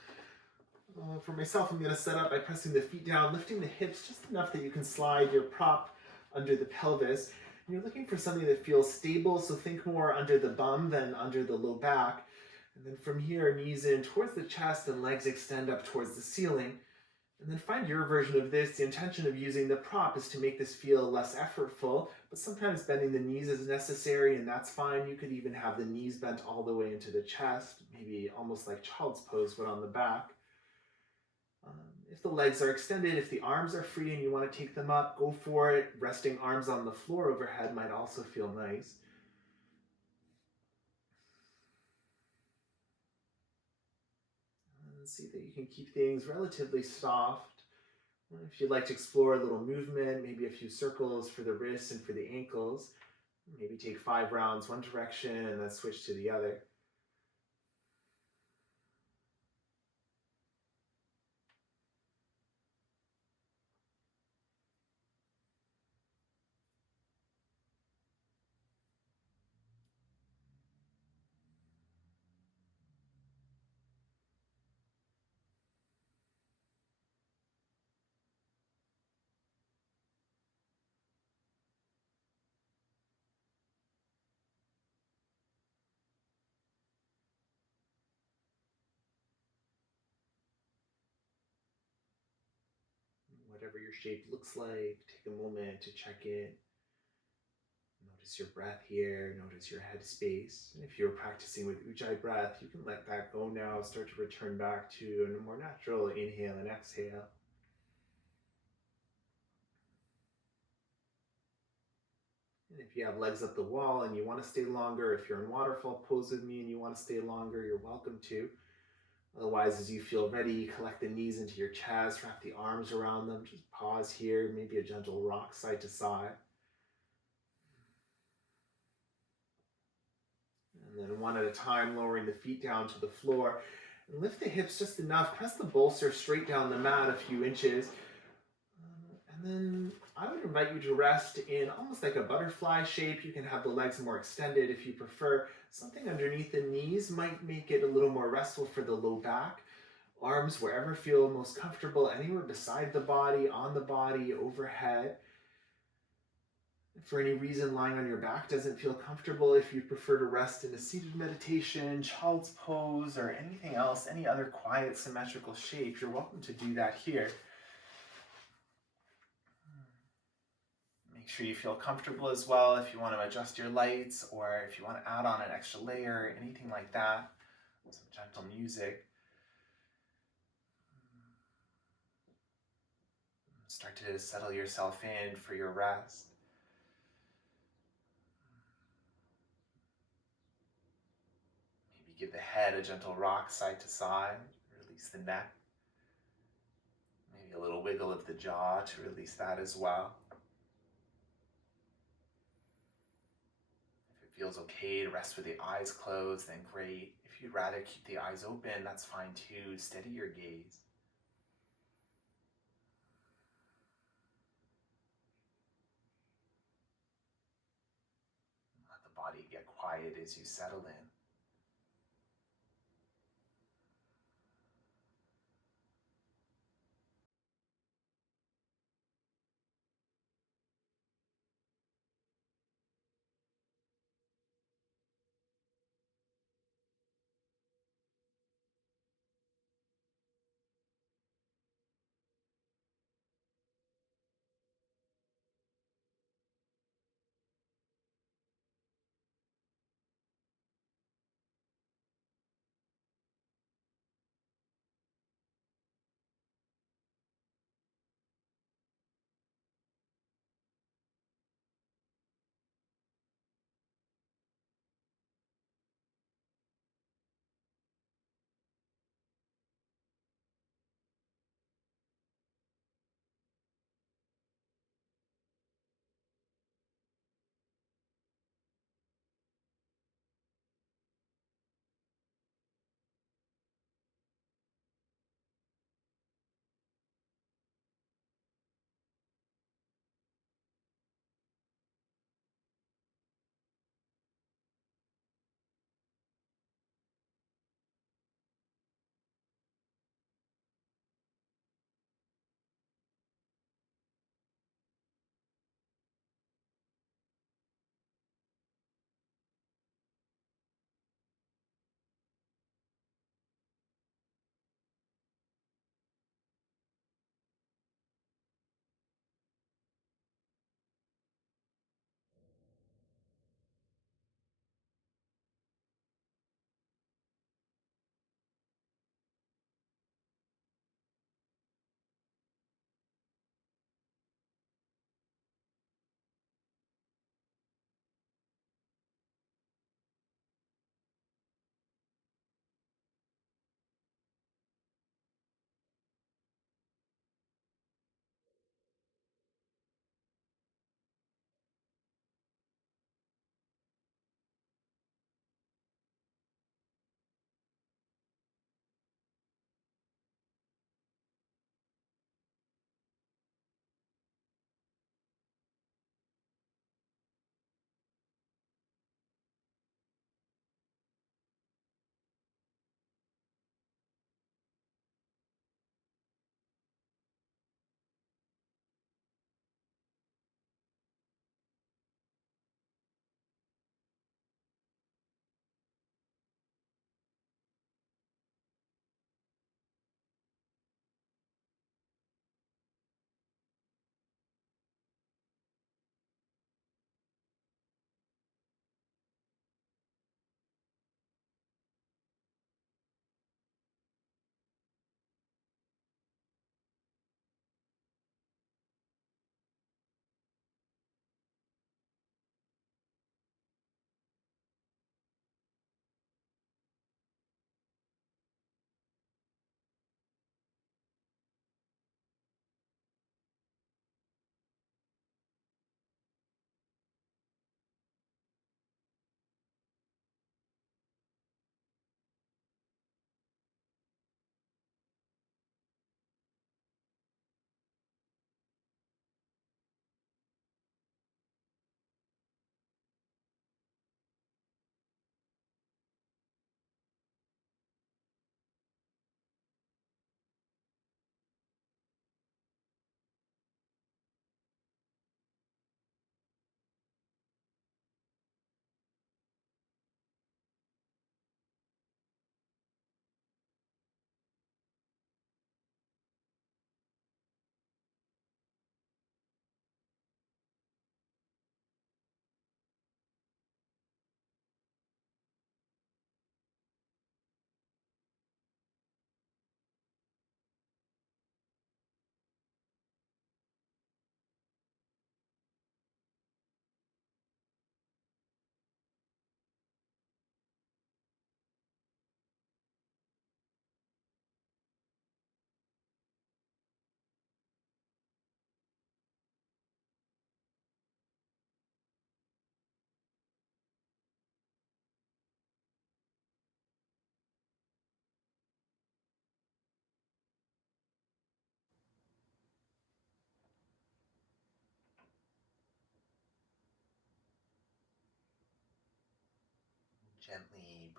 For myself, I'm going to set up by pressing the feet down, lifting the hips just enough that you can slide your prop under the pelvis. And you're looking for something that feels stable, so think more under the bum than under the low back. And then from here, knees in towards the chest and legs extend up towards the ceiling. And then find your version of this. The intention of using the prop is to make this feel less effortful, but sometimes bending the knees is necessary, and that's fine. You could even have the knees bent all the way into the chest, maybe almost like child's pose, but on the back. If the legs are extended, if the arms are free and you want to take them up, go for it. Resting arms on the floor overhead might also feel nice. And see that you can keep things relatively soft. If you'd like to explore a little movement, maybe a few circles for the wrists and for the ankles, maybe take 5 rounds one direction and then switch to the other. Whatever your shape looks like, take a moment to check in. Notice your breath here, notice your head space. And if you're practicing with Ujjayi breath, you can let that go now. Start to return back to a more natural inhale and exhale. And if you have legs up the wall and you want to stay longer, if you're in waterfall pose with me and you want to stay longer, you're welcome to. Otherwise, as you feel ready, collect the knees into your chest, wrap the arms around them, just pause here, maybe a gentle rock side to side. And then one at a time, lowering the feet down to the floor. And lift the hips just enough. Press the bolster straight down the mat a few inches. And then I would invite you to rest in almost like a butterfly shape. You can have the legs more extended if you prefer. Something underneath the knees might make it a little more restful for the low back. Arms wherever feel most comfortable, anywhere beside the body, on the body, overhead. If for any reason lying on your back doesn't feel comfortable, if you prefer to rest in a seated meditation, child's pose, or anything else, any other quiet symmetrical shape, you're welcome to do that here. Make sure you feel comfortable as well if you want to adjust your lights or if you want to add on an extra layer, anything like that. Some gentle music. Start to settle yourself in for your rest. Maybe give the head a gentle rock side to side, release the neck. Maybe a little wiggle of the jaw to release that as well. If it feels okay to rest with the eyes closed, then great. If you'd rather keep the eyes open, that's fine too. Steady your gaze. Let the body get quiet as you settle in.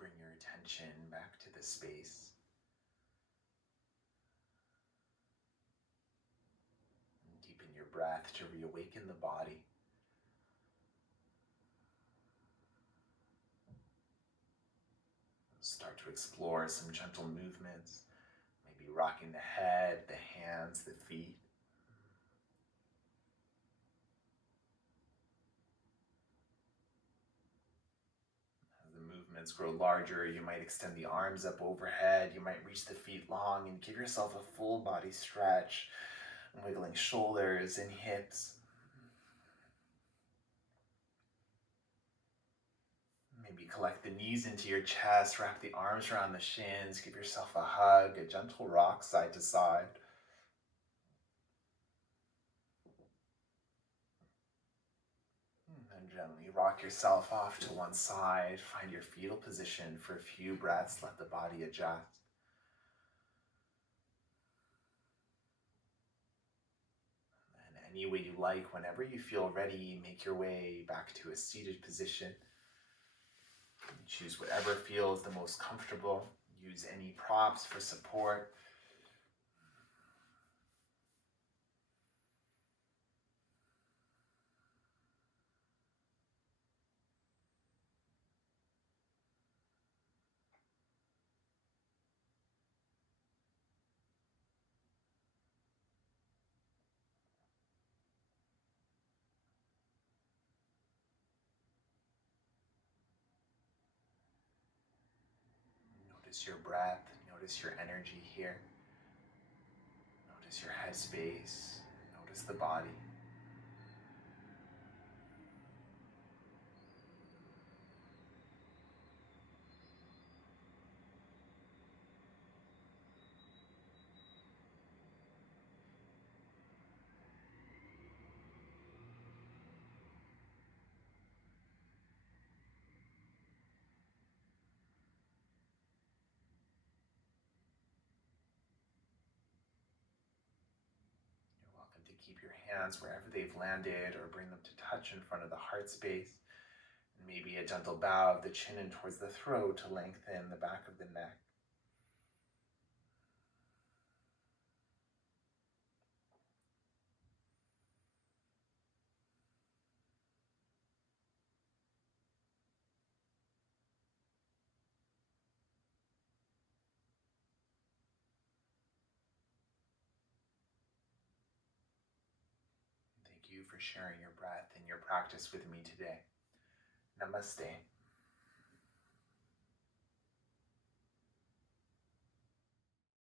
bring your attention back to the space. And deepen your breath to reawaken the body. Start to explore some gentle movements, maybe rocking the head, the hands, the feet. As the movements grow larger, you might extend the arms up overhead, you might reach the feet long and give yourself a full body stretch, wiggling shoulders and hips. Maybe collect the knees into your chest, wrap the arms around the shins, give yourself a hug, a gentle rock side to side. And gently rock yourself off to one side, find your fetal position for a few breaths, let the body adjust. And any way you like, whenever you feel ready, make your way back to a seated position. Choose whatever feels the most comfortable. Use any props for support. Notice your breath, notice your energy here. Notice your headspace, notice the body. You're welcome to keep your hands wherever they've landed or bring them to touch in front of the heart space. And maybe a gentle bow of the chin in towards the throat to lengthen the back of the neck. Thank you for sharing your breath and your practice with me today. Namaste.